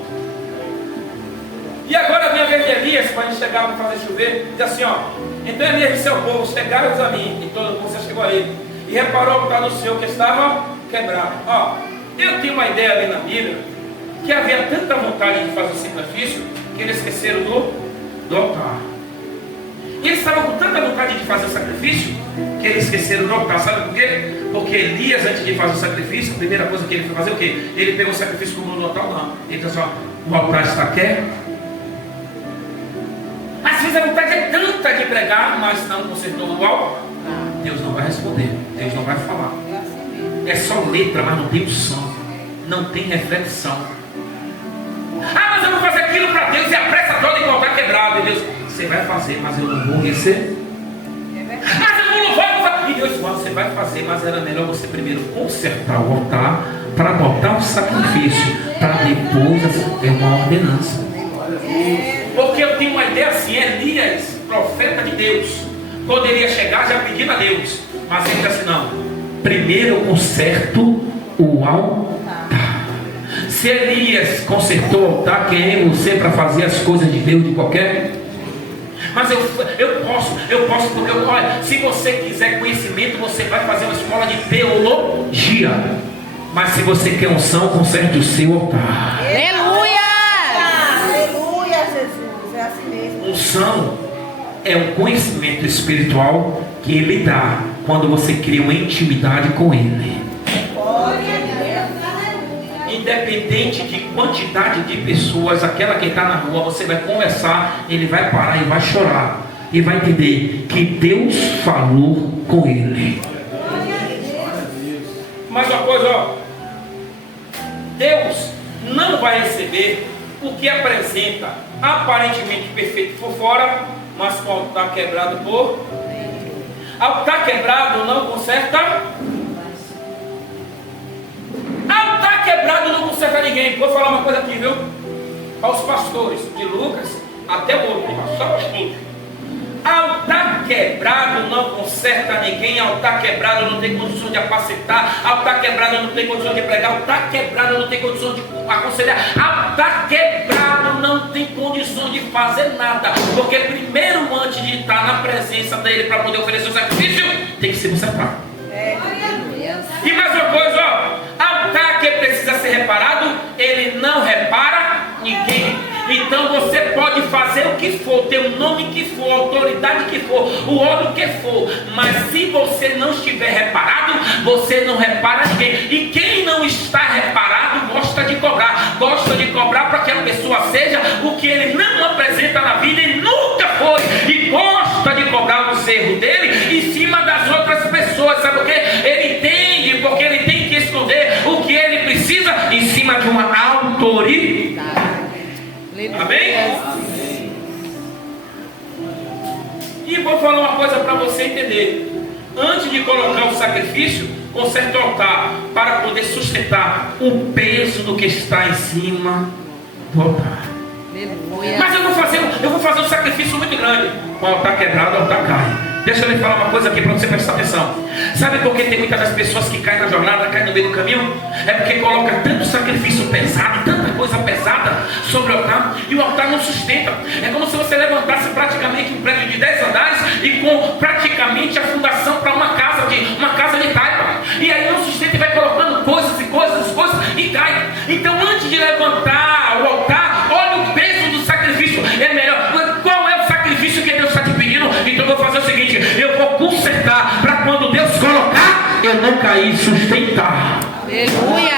E agora vem a vez de Elias, para a gente chegar para fazer chover, diz assim, ó: então Elias disse ao povo: chegaram a mim, e todo mundo chegou a ele, e reparou o altar do Senhor que estava quebrado. Ó, eu tinha uma ideia ali na Bíblia, que havia tanta vontade de fazer o sacrifício, que eles esqueceram do altar. E eles estavam com tanta vontade de fazer o sacrifício, que eles esqueceram do altar. Sabe por quê? Porque Elias, antes de fazer o sacrifício, a primeira coisa que ele foi fazer, o quê? Ele pegou o sacrifício como no altar, não. Ele disse, ó: o altar está quieto. Às vezes a vontade é tanta de pregar, mas não consertou o altar. Deus não vai responder, Deus não vai falar. É só letra, mas não tem unção, não tem reflexão. Ah, mas eu vou fazer aquilo para Deus e a pressa toda e o altar quebrado. E Deus: você vai fazer, mas eu não vou receber. Mas eu não vou. E Deus: você vai fazer, mas era melhor você primeiro consertar o altar para botar o sacrifício, para depois ter uma ordenança. Porque eu tenho uma ideia assim: Elias, profeta de Deus, poderia chegar já pedindo a Deus, mas ele disse assim: não, primeiro eu conserto o altar. Se Elias consertou o altar, quem é você para fazer as coisas de Deus de qualquer? Mas eu posso, porque olha, se você quiser conhecimento, você vai fazer uma escola de teologia. Mas se você quer unção, conserte o seu altar. Aleluia! Aleluia, Jesus. É assim mesmo. Unção é um conhecimento espiritual que Ele dá quando você cria uma intimidade com Ele. Independente de quantidade de pessoas, aquela que está na rua, você vai conversar, ele vai parar e vai chorar, e vai entender que Deus falou com ele. Mas uma coisa, ó, Deus não vai receber o que apresenta aparentemente perfeito por fora, mas com o altar quebrado por dentro. Altar quebrado não conserta. Altar quebrado não conserta ninguém. Vou falar uma coisa aqui, viu? Aos pastores, de Lucas até o outro, só pastor. Altar quebrado não conserta ninguém. Altar quebrado não tem condição de apacentar. Altar quebrado não tem condição de pregar. Altar quebrado não tem condição de aconselhar. Altar quebrado não tem condição de fazer nada. Porque primeiro, antes de estar na presença dele para poder oferecer o sacrifício, tem que ser consertado. E mais uma coisa, ó: altar que precisa ser reparado, ele não repara ninguém. Então você pode fazer o que for, ter o nome que for, a autoridade que for, o óleo que for, mas se você não estiver reparado, você não repara ninguém. E quem não está reparado gosta de cobrar para que a pessoa seja o que ele não apresenta na vida e nunca foi, e gosta de cobrar os erros dele em cima das outras pessoas. Sabe por quê? Ele entende, porque ele tem que esconder o que ele precisa em cima de uma autoridade. Amém? E vou falar uma coisa para você entender. Antes de colocar o sacrifício, conserte o altar para poder sustentar o peso do que está em cima do altar. Mas eu vou fazer um sacrifício muito grande. O altar quebrado, o altar cai. Deixa eu lhe falar uma coisa aqui para você prestar atenção. Sabe por que tem muitas das pessoas que caem na jornada, caem no meio do caminho? É porque coloca tanto sacrifício pesado, tanta coisa pesada sobre o altar, e o altar não sustenta. É como se você levantasse praticamente um prédio de 10 andares e com praticamente a fundação para uma casa de taipa. E aí não sustenta e vai colocando coisas e cai. Então antes de levantar o altar, olha o peso do sacrifício. É melhor. Qual é o sacrifício que Deus está te pedindo? Então eu vou fazer o seguinte: eu vou consertar para quando Deus colocar, eu não cair e sustentar. Aleluia!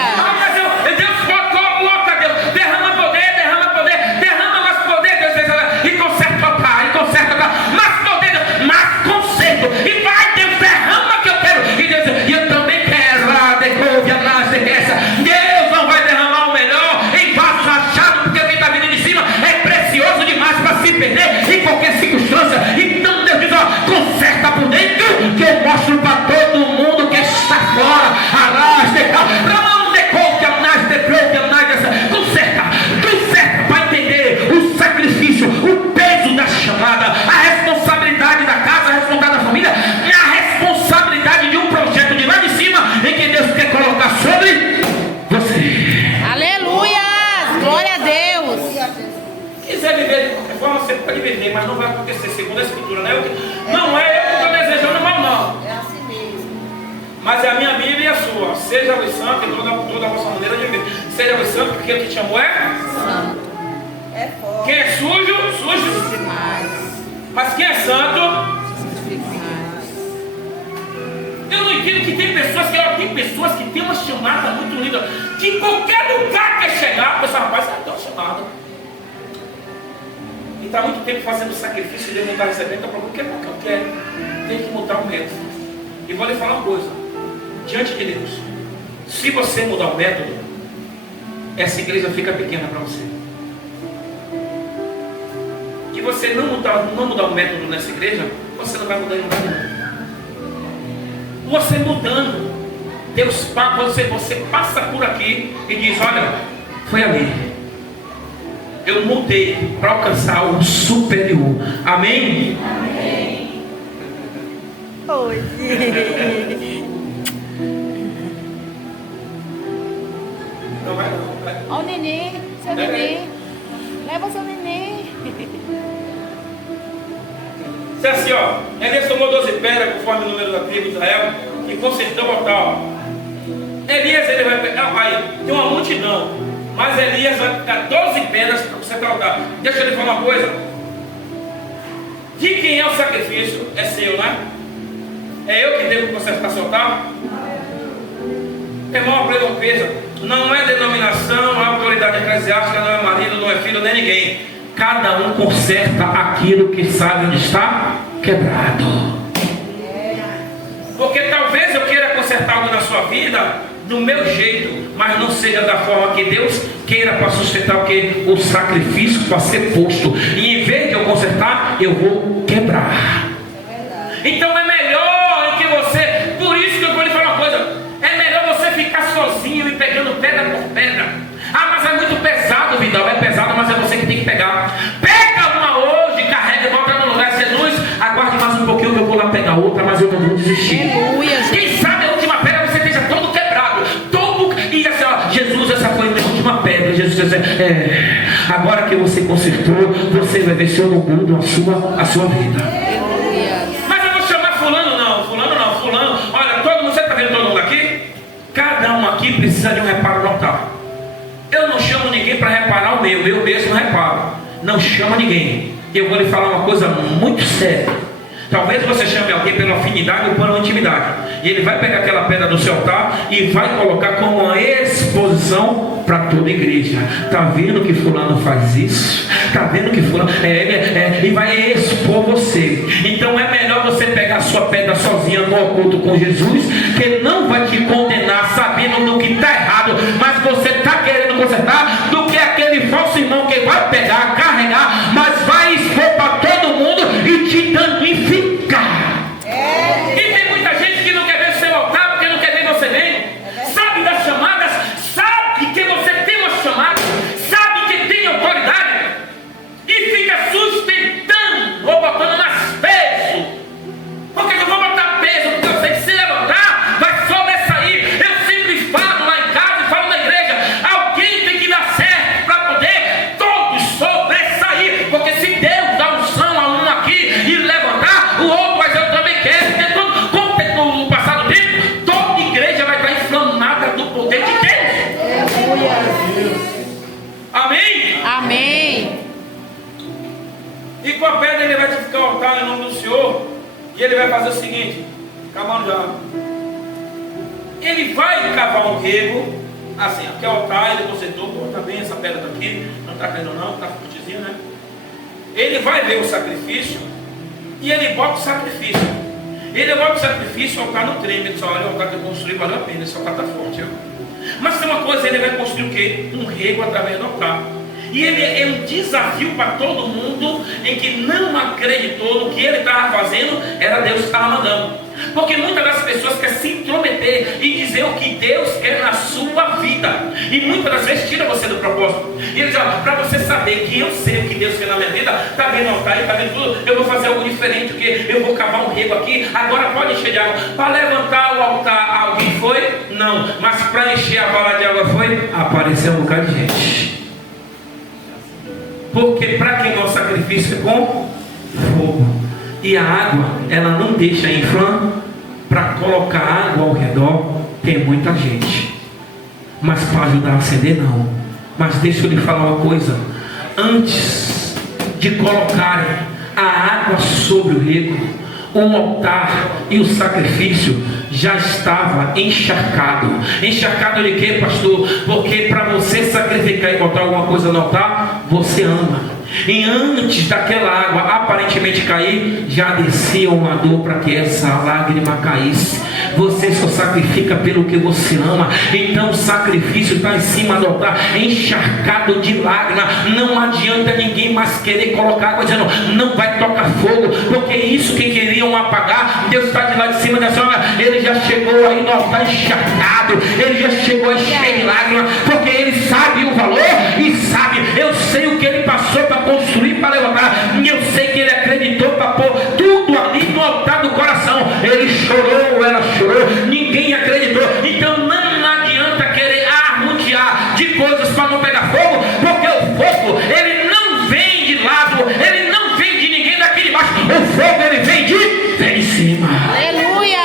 Deus coloca, Deus derrama poder, derrama mais poder, Deus, e conserta o altar, mais poder, mais conserto, e vai, Deus, derrama que eu quero, e Deus, e eu também quero, Deus não vai derramar o melhor em vaso rachado, porque o que está vindo de cima é precioso demais para se perder em qualquer circunstância. Então Deus diz: ó, conserta por dentro, que eu mostro para todo mundo que está fora, arrasta, para não porque segundo a Escritura, não é eu que estou desejando mal, não. É assim mesmo. Mas é a minha Bíblia e a sua. Seja o santo em toda a vossa maneira de viver. Seja o santo, porque aquele que te chamou é Santo. É forte. quem é sujo, sujo. Demais. Mas quem é santo, Demais. eu não entendo que tem pessoas que têm uma chamada muito linda. Que em qualquer lugar quer chegar, a pessoa, rapaz, tem uma chamada. E está muito tempo fazendo sacrifício e Deus não está recebendo, então o que não quer? Tem que mudar o método. E vou lhe falar uma coisa, diante de Deus, se você mudar o método, essa igreja fica pequena para você. E você não mudar o método nessa igreja, você não vai mudar em lugar nenhum. Você mudando, Deus, você passa por aqui e diz, olha, foi ali. Eu mudei para alcançar o superior. Amém? Amém. Hoje. Não vai não. Vai. Ó o neném, seu neném. Leva seu neném. Se assim, ó, Elias tomou 12 pedras conforme o número da tribo de Israel e consertou o altar. Elias, ele vai pegar, tem uma multidão, mas Elias vai pegar 12 pedras para consertar o altar. Deixa eu lhe falar uma coisa. De quem é o sacrifício? É seu, né? É eu que devo consertar seu altar? Irmão, aprenda uma coisa. Não é denominação, não é autoridade eclesiástica, não é marido, não é filho, nem ninguém. Cada um conserta aquilo que sabe onde está quebrado. Porque talvez eu queira consertar algo na sua vida do meu jeito, mas não seja da forma que Deus queira para sustentar o sacrifício para ser posto. E em vez de eu consertar, eu vou quebrar. Então é melhor que você, por isso que eu vou lhe falar uma coisa, é melhor você ficar sozinho e pegando pedra por pedra. Ah, mas é muito pesado, Vidal. É pesado, mas é você que tem que pegar. Pega uma hoje, carrega e bota no lugar. Jesus, aguarde mais um pouquinho que eu vou lá pegar outra, mas eu não vou desistir. Aleluia. Quem sabe a última pedra você esteja todo quebrado. E assim, ó, Jesus, essa foi a minha última pedra. Jesus diz, agora que você consertou, você vai ver se eu não mudo a sua vida. Aleluia. Mas eu vou chamar fulano não. Olha, todo mundo, você está vendo todo mundo aqui? Cada um aqui precisa de um reparo no altar. Eu não chamo ninguém para reparar o meu, eu mesmo reparo. Não chama ninguém. Eu vou lhe falar uma coisa muito séria. Talvez você chame alguém pela afinidade ou pela intimidade. E ele vai pegar aquela pedra do seu altar e vai colocar como uma exposição para toda a igreja. Está vendo que fulano faz isso? Está vendo que fulano... e vai expor você. Então é melhor você pegar a sua pedra sozinha no oculto com Jesus, que ele não vai te condenar sabendo do que está errado, mas você está querendo consertar, do que aquele falso irmão que vai pegar, carregar, mas vai expor para todo mundo e te danificar. E tem muita gente que não quer ver o seu altar porque não quer ver você bem. Sabe das chamadas, sabe que você tem uma chamada, sabe que tem autoridade e fica sustentando ou botando mais peso. Porque eu vou botar peso, porque eu sei que se levantar vai sobressair. Eu sempre falo lá em casa e falo na igreja, alguém tem que dar certo para poder todos sobressair. Porque se Deus dá unção a um aqui e levantar, o outro, mas eu também quero. No passado tempo, toda igreja vai estar inflamada do poder de Deus. Amém? Amém. E com a pedra ele vai edificar o altar em nome do Senhor. E ele vai fazer o seguinte, acabando já. Ele vai cavar um rego, assim, aqui é o altar, ele consertou, pô, tá bem essa pedra daqui, não está caindo não, está fortezinho, né? Ele vai ver o sacrifício e ele bota o sacrifício. Ele bota o sacrifício, o altar não treme. Ele diz, olha, o altar que eu construí valeu a pena, esse altar está forte. Mas tem uma coisa, ele vai construir o quê? Um rego através do altar. E ele é um desafio para todo mundo em que não acreditou no que ele estava fazendo, era Deus que estava mandando. Porque muitas das pessoas querem se intrometer e dizer o que Deus quer na sua vida. E muitas das vezes tira você do propósito. E ele diz, para você saber que eu sei o que Deus quer na minha vida, está vendo o altar, está vendo tudo, eu vou fazer algo diferente, porque eu vou cavar um rego aqui, agora pode encher de água. Para levantar o altar, alguém foi? Não. Mas para encher a vala de água foi? Apareceu um bocado de gente. Porque para quem não sacrifício é bom, fogo. E a água, ela não deixa inflamar. Para colocar água ao redor, tem muita gente. Mas para ajudar a acender, não. Mas deixa eu lhe falar uma coisa. Antes de colocarem a água sobre o rego, o altar e o sacrifício já estava encharcado. Encharcado de quê, pastor? Porque para você sacrificar e botar alguma coisa no altar, você ama. E antes daquela água aparentemente cair, já descia uma dor para que essa lágrima caísse. Você só sacrifica pelo que você ama. Então o sacrifício está em cima do altar, encharcado de lágrima. Não adianta ninguém mais querer colocar água dizendo não vai tocar fogo, porque isso que queriam apagar, Deus está de lá de cima da senhora. Ele já chegou aí no altar encharcado, ele já chegou aí cheio de lágrima, porque ele sabe o valor e sabe, eu sei o que ele passou para construir, para levantar, e eu sei que ele acreditou para pôr tudo ali no altar do coração. Ele chorou, ela chorou, ninguém acreditou. Então não adianta querer arrodear de coisas para não pegar fogo, porque o fogo ele não vem de lado, ele não vem de ninguém daqui de baixo, o fogo ele vem de cima. Aleluia!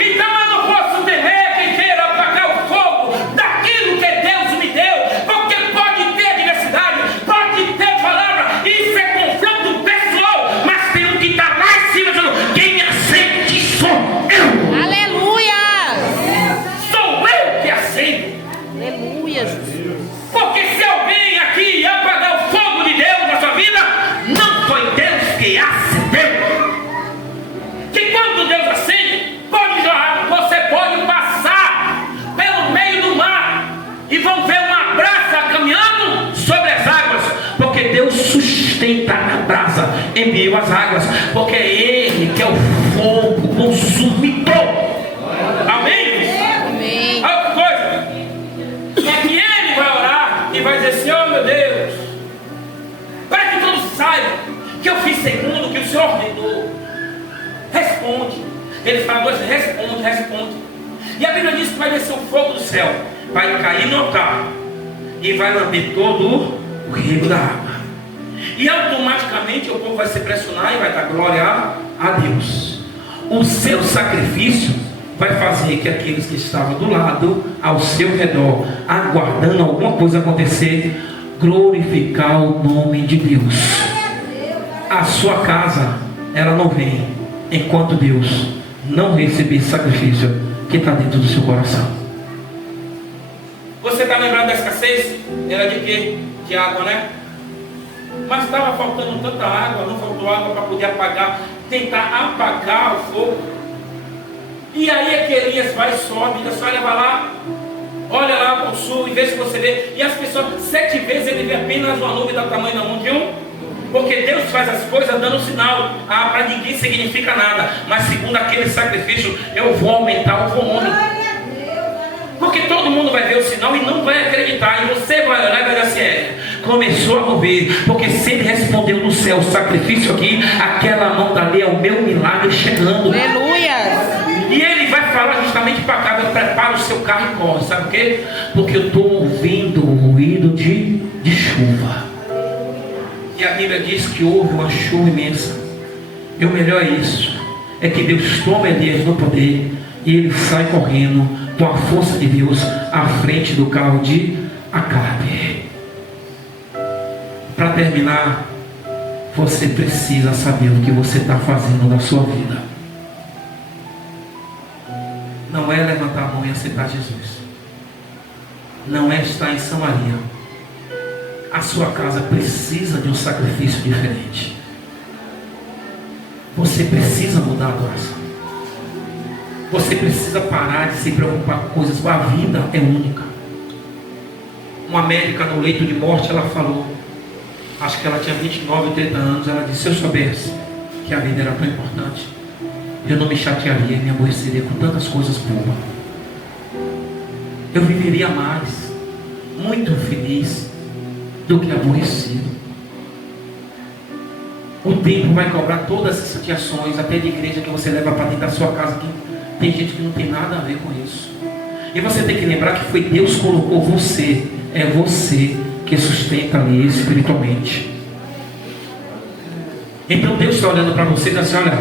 Então eu não posso temer quem queira apagar o fogo daquilo que Deus me deu, porque pode ter diversidade, pode ter palavra, isso é confronto pessoal, mas tem um que está lá em cima dizendo quem acende sou eu. Aleluia! Sou eu que acendo. Aleluia, Jesus. Porque se alguém aqui apagar o fogo de Deus na sua vida, não foi Deus que acendeu. Que quando Deus acende, pode jogar, você pode passar pelo meio do mar e vão ver uma brasa caminhando sobre as águas, porque Deus sustenta a brasa em meio às águas, porque é Ele que é o fogo consumidor. Amém? Amém. Outra coisa é que ele vai orar e vai dizer assim: oh meu Deus, para que todos saibam que eu fiz segundo o que o Senhor ordenou. Responde. Ele fala assim: responde. E a Bíblia diz que vai descer o fogo do céu, vai cair no altar e vai lamber todo o rio da água. E automaticamente o povo vai se pressionar e vai dar glória a Deus. O seu sacrifício vai fazer que aqueles que estavam do lado, ao seu redor, aguardando alguma coisa acontecer, glorificar o nome de Deus. A sua casa, ela não vem enquanto Deus não receber sacrifício que está dentro do seu coração. Você está lembrado da escassez? Era de quê? De água, né? Mas estava faltando tanta água, não faltou água para poder apagar, tentar apagar o fogo. E aí é que Elias vai e sobe, diz: olha, vai lá, olha lá para o sul e vê se você vê. E as pessoas, 7 vezes ele vê apenas uma nuvem do tamanho da mão de um. Porque Deus faz as coisas dando sinal. Para ninguém significa nada. Mas segundo aquele sacrifício, eu vou aumentar o volume. Porque todo mundo vai ver o sinal e não vai acreditar. E você vai olhar e vai dizer assim: começou a mover. Porque se ele respondeu no céu o sacrifício aqui, aquela mão dali é o meu milagre chegando. Aleluia! E ele vai falar justamente para cá: prepara o seu carro e corre. Sabe por quê? Porque eu estou ouvindo o ruído de chuva. E a Bíblia diz que houve uma chuva imensa. E o melhor é isso: é que Deus toma Elias no poder e ele sai correndo com a força de Deus à frente do carro de Acabe. Para terminar, você precisa saber o que você está fazendo na sua vida. Não é levantar a mão e aceitar Jesus. Não é estar em Samaria. A sua casa precisa de um sacrifício diferente. Você precisa mudar a adoração. Você precisa parar de se preocupar com coisas. A vida é única. Uma médica no leito de morte, ela falou, acho que ela tinha 29 ou 30 anos, ela disse: se eu soubesse que a vida era tão importante, eu não me chatearia e me aborreceria com tantas coisas bobas. Eu viveria mais, muito feliz, do que aborrecido. O tempo vai cobrar todas essas chateações, até de igreja que você leva para dentro da sua casa, que tem gente que não tem nada a ver com isso. E você tem que lembrar que foi Deus que colocou você. É você que sustenta ali espiritualmente. Então Deus está olhando para você e diz assim: olha,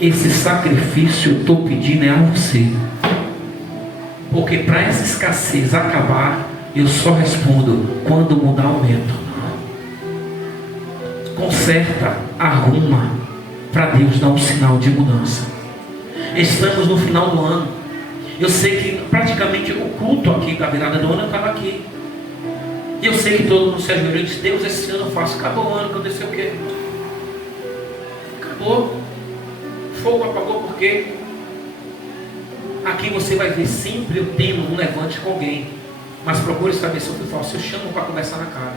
esse sacrifício eu estou pedindo é a você. Porque para essa escassez acabar, eu só respondo quando mudar o método. Conserta, arruma, para Deus dar um sinal de mudança. Estamos no final do ano. Eu sei que praticamente o culto aqui da virada do ano eu estava aqui. E eu sei que todo mundo se ajoelhou e disse: Deus, esse ano eu faço. Acabou o ano, aconteceu o quê? Acabou. Fogo apagou por quê? Aqui você vai ver sempre o tema, um levante com alguém. Mas procure saber se eu fui falso. Eu chamo para conversar na cara.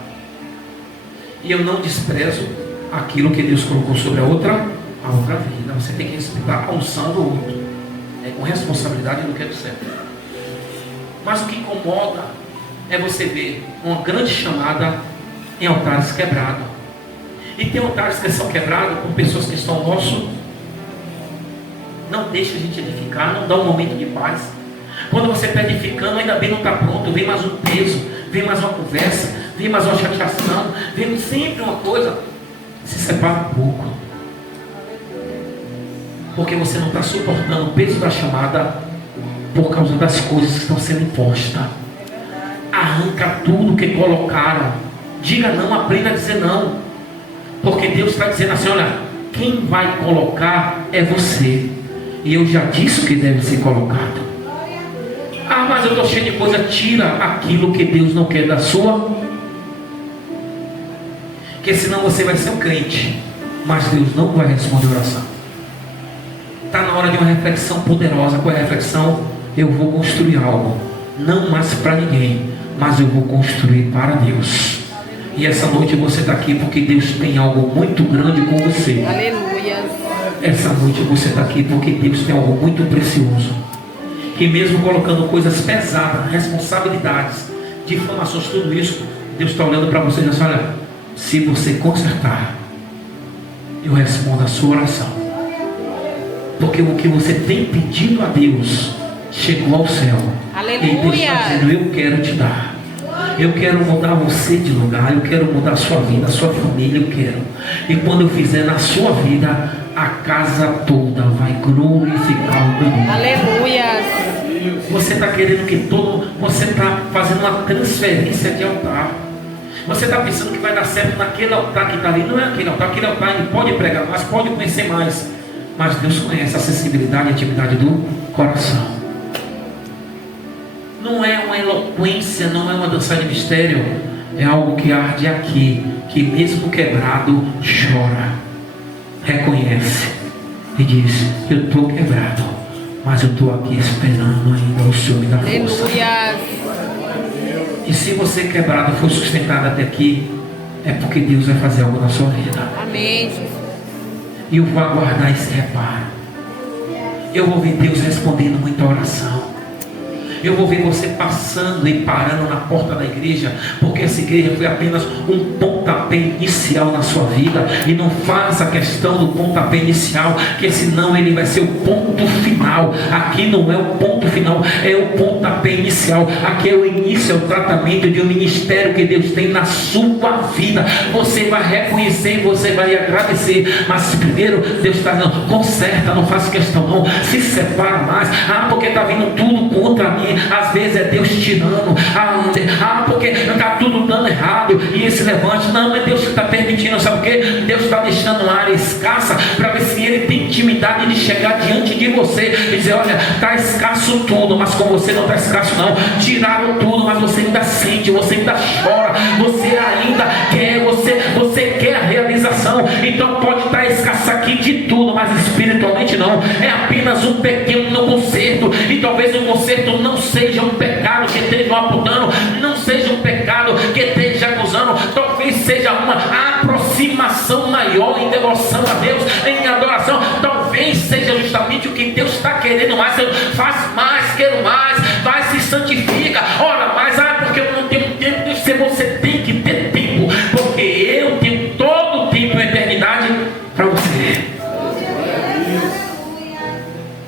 E eu não desprezo aquilo que Deus colocou sobre a outra vida. Você tem que respeitar a unção do outro. É com responsabilidade no que é do certo. Mas o que incomoda é você ver uma grande chamada em altares quebrados. E tem altares que são quebrados por pessoas que estão ao nosso. Não deixa a gente edificar, não dá um momento de paz. Quando você está edificando, ainda bem não está pronto, vem mais um peso, vem mais uma conversa, vem mais uma chateação, vem sempre uma coisa. Se separa um pouco. Porque você não está suportando o peso da chamada por causa das coisas que estão sendo impostas. Arranca tudo que colocaram. Diga não, aprenda a dizer não. Porque Deus está dizendo assim: olha, quem vai colocar é você. E eu já disse o que deve ser colocado. Ah, mas eu estou cheio de coisa. Tira aquilo que Deus não quer da sua. Porque senão você vai ser um crente, mas Deus não vai responder oração. Está na hora de uma reflexão poderosa. Qual é a reflexão? Eu vou construir algo, não mais para ninguém, mas eu vou construir para Deus. E essa noite você está aqui porque Deus tem algo muito grande com você. Aleluia. Essa noite você está aqui porque Deus tem algo muito precioso. Que mesmo colocando coisas pesadas, responsabilidades, difamações, tudo isso, Deus está olhando para você e diz assim: olha, se você consertar, eu respondo a sua oração. Porque o que você tem pedido a Deus chegou ao céu. Aleluia. E Deus está dizendo: eu quero te dar. Eu quero mudar você de lugar. Eu quero mudar a sua vida, a sua família. Eu quero. E quando eu fizer na sua vida, a casa toda vai glorificar o meu nome. Aleluia. Você está querendo que todo. Você está fazendo uma transferência de altar. Você está pensando que vai dar certo naquele altar que está ali. Não é aquele altar. Aquele altar ele pode pregar mais, pode conhecer mais. Mas Deus conhece a sensibilidade e a intimidade do coração. Não é uma eloquência, não é uma dança de mistério. É algo que arde aqui, que mesmo quebrado chora, reconhece e diz: eu estou quebrado, mas eu estou aqui esperando ainda o Senhor me dar força. Aleluia. E se você quebrado for sustentado até aqui, é porque Deus vai fazer algo na sua vida. Amém. E eu vou aguardar esse reparo. Eu vou ver Deus respondendo muita oração. Eu vou ver você passando e parando na porta da igreja, porque essa igreja foi apenas um pontapé inicial na sua vida. E não faça questão do pontapé inicial, que senão ele vai ser o ponto final. Aqui não é o ponto final, é o pontapé inicial. Aqui é o início, é o tratamento de um ministério que Deus tem na sua vida. Você vai reconhecer, você vai agradecer. Mas primeiro Deus está dizendo: conserta, não faça questão não, se separa mais. Ah, porque está vindo tudo contra mim. Às vezes é Deus tirando. Porque está tudo dando errado. E esse levante, não, é Deus que está permitindo. Sabe o que? Deus está deixando uma área escassa para ver se Ele tem intimidade de chegar diante de você e dizer: olha, está escasso tudo, mas com você não está escasso não. Tiraram tudo, mas você ainda sente, você ainda chora, você ainda quer, você quer a realização. Então pode estar escasso aqui de tudo, mas espiritualmente não. É apenas um pequeno conserto. E talvez o conserto não seja um pecado que esteja apontando, não seja um pecado que esteja acusando, talvez seja uma aproximação maior em devoção a Deus, em adoração. Talvez seja justamente o que Deus está querendo mais. Faz mais, quero mais, vai, se santifica, ora mais. Porque eu não tenho tempo. Se você tem que ter tempo, porque eu tenho todo o tempo e a eternidade para você.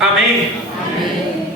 Amém? Amém.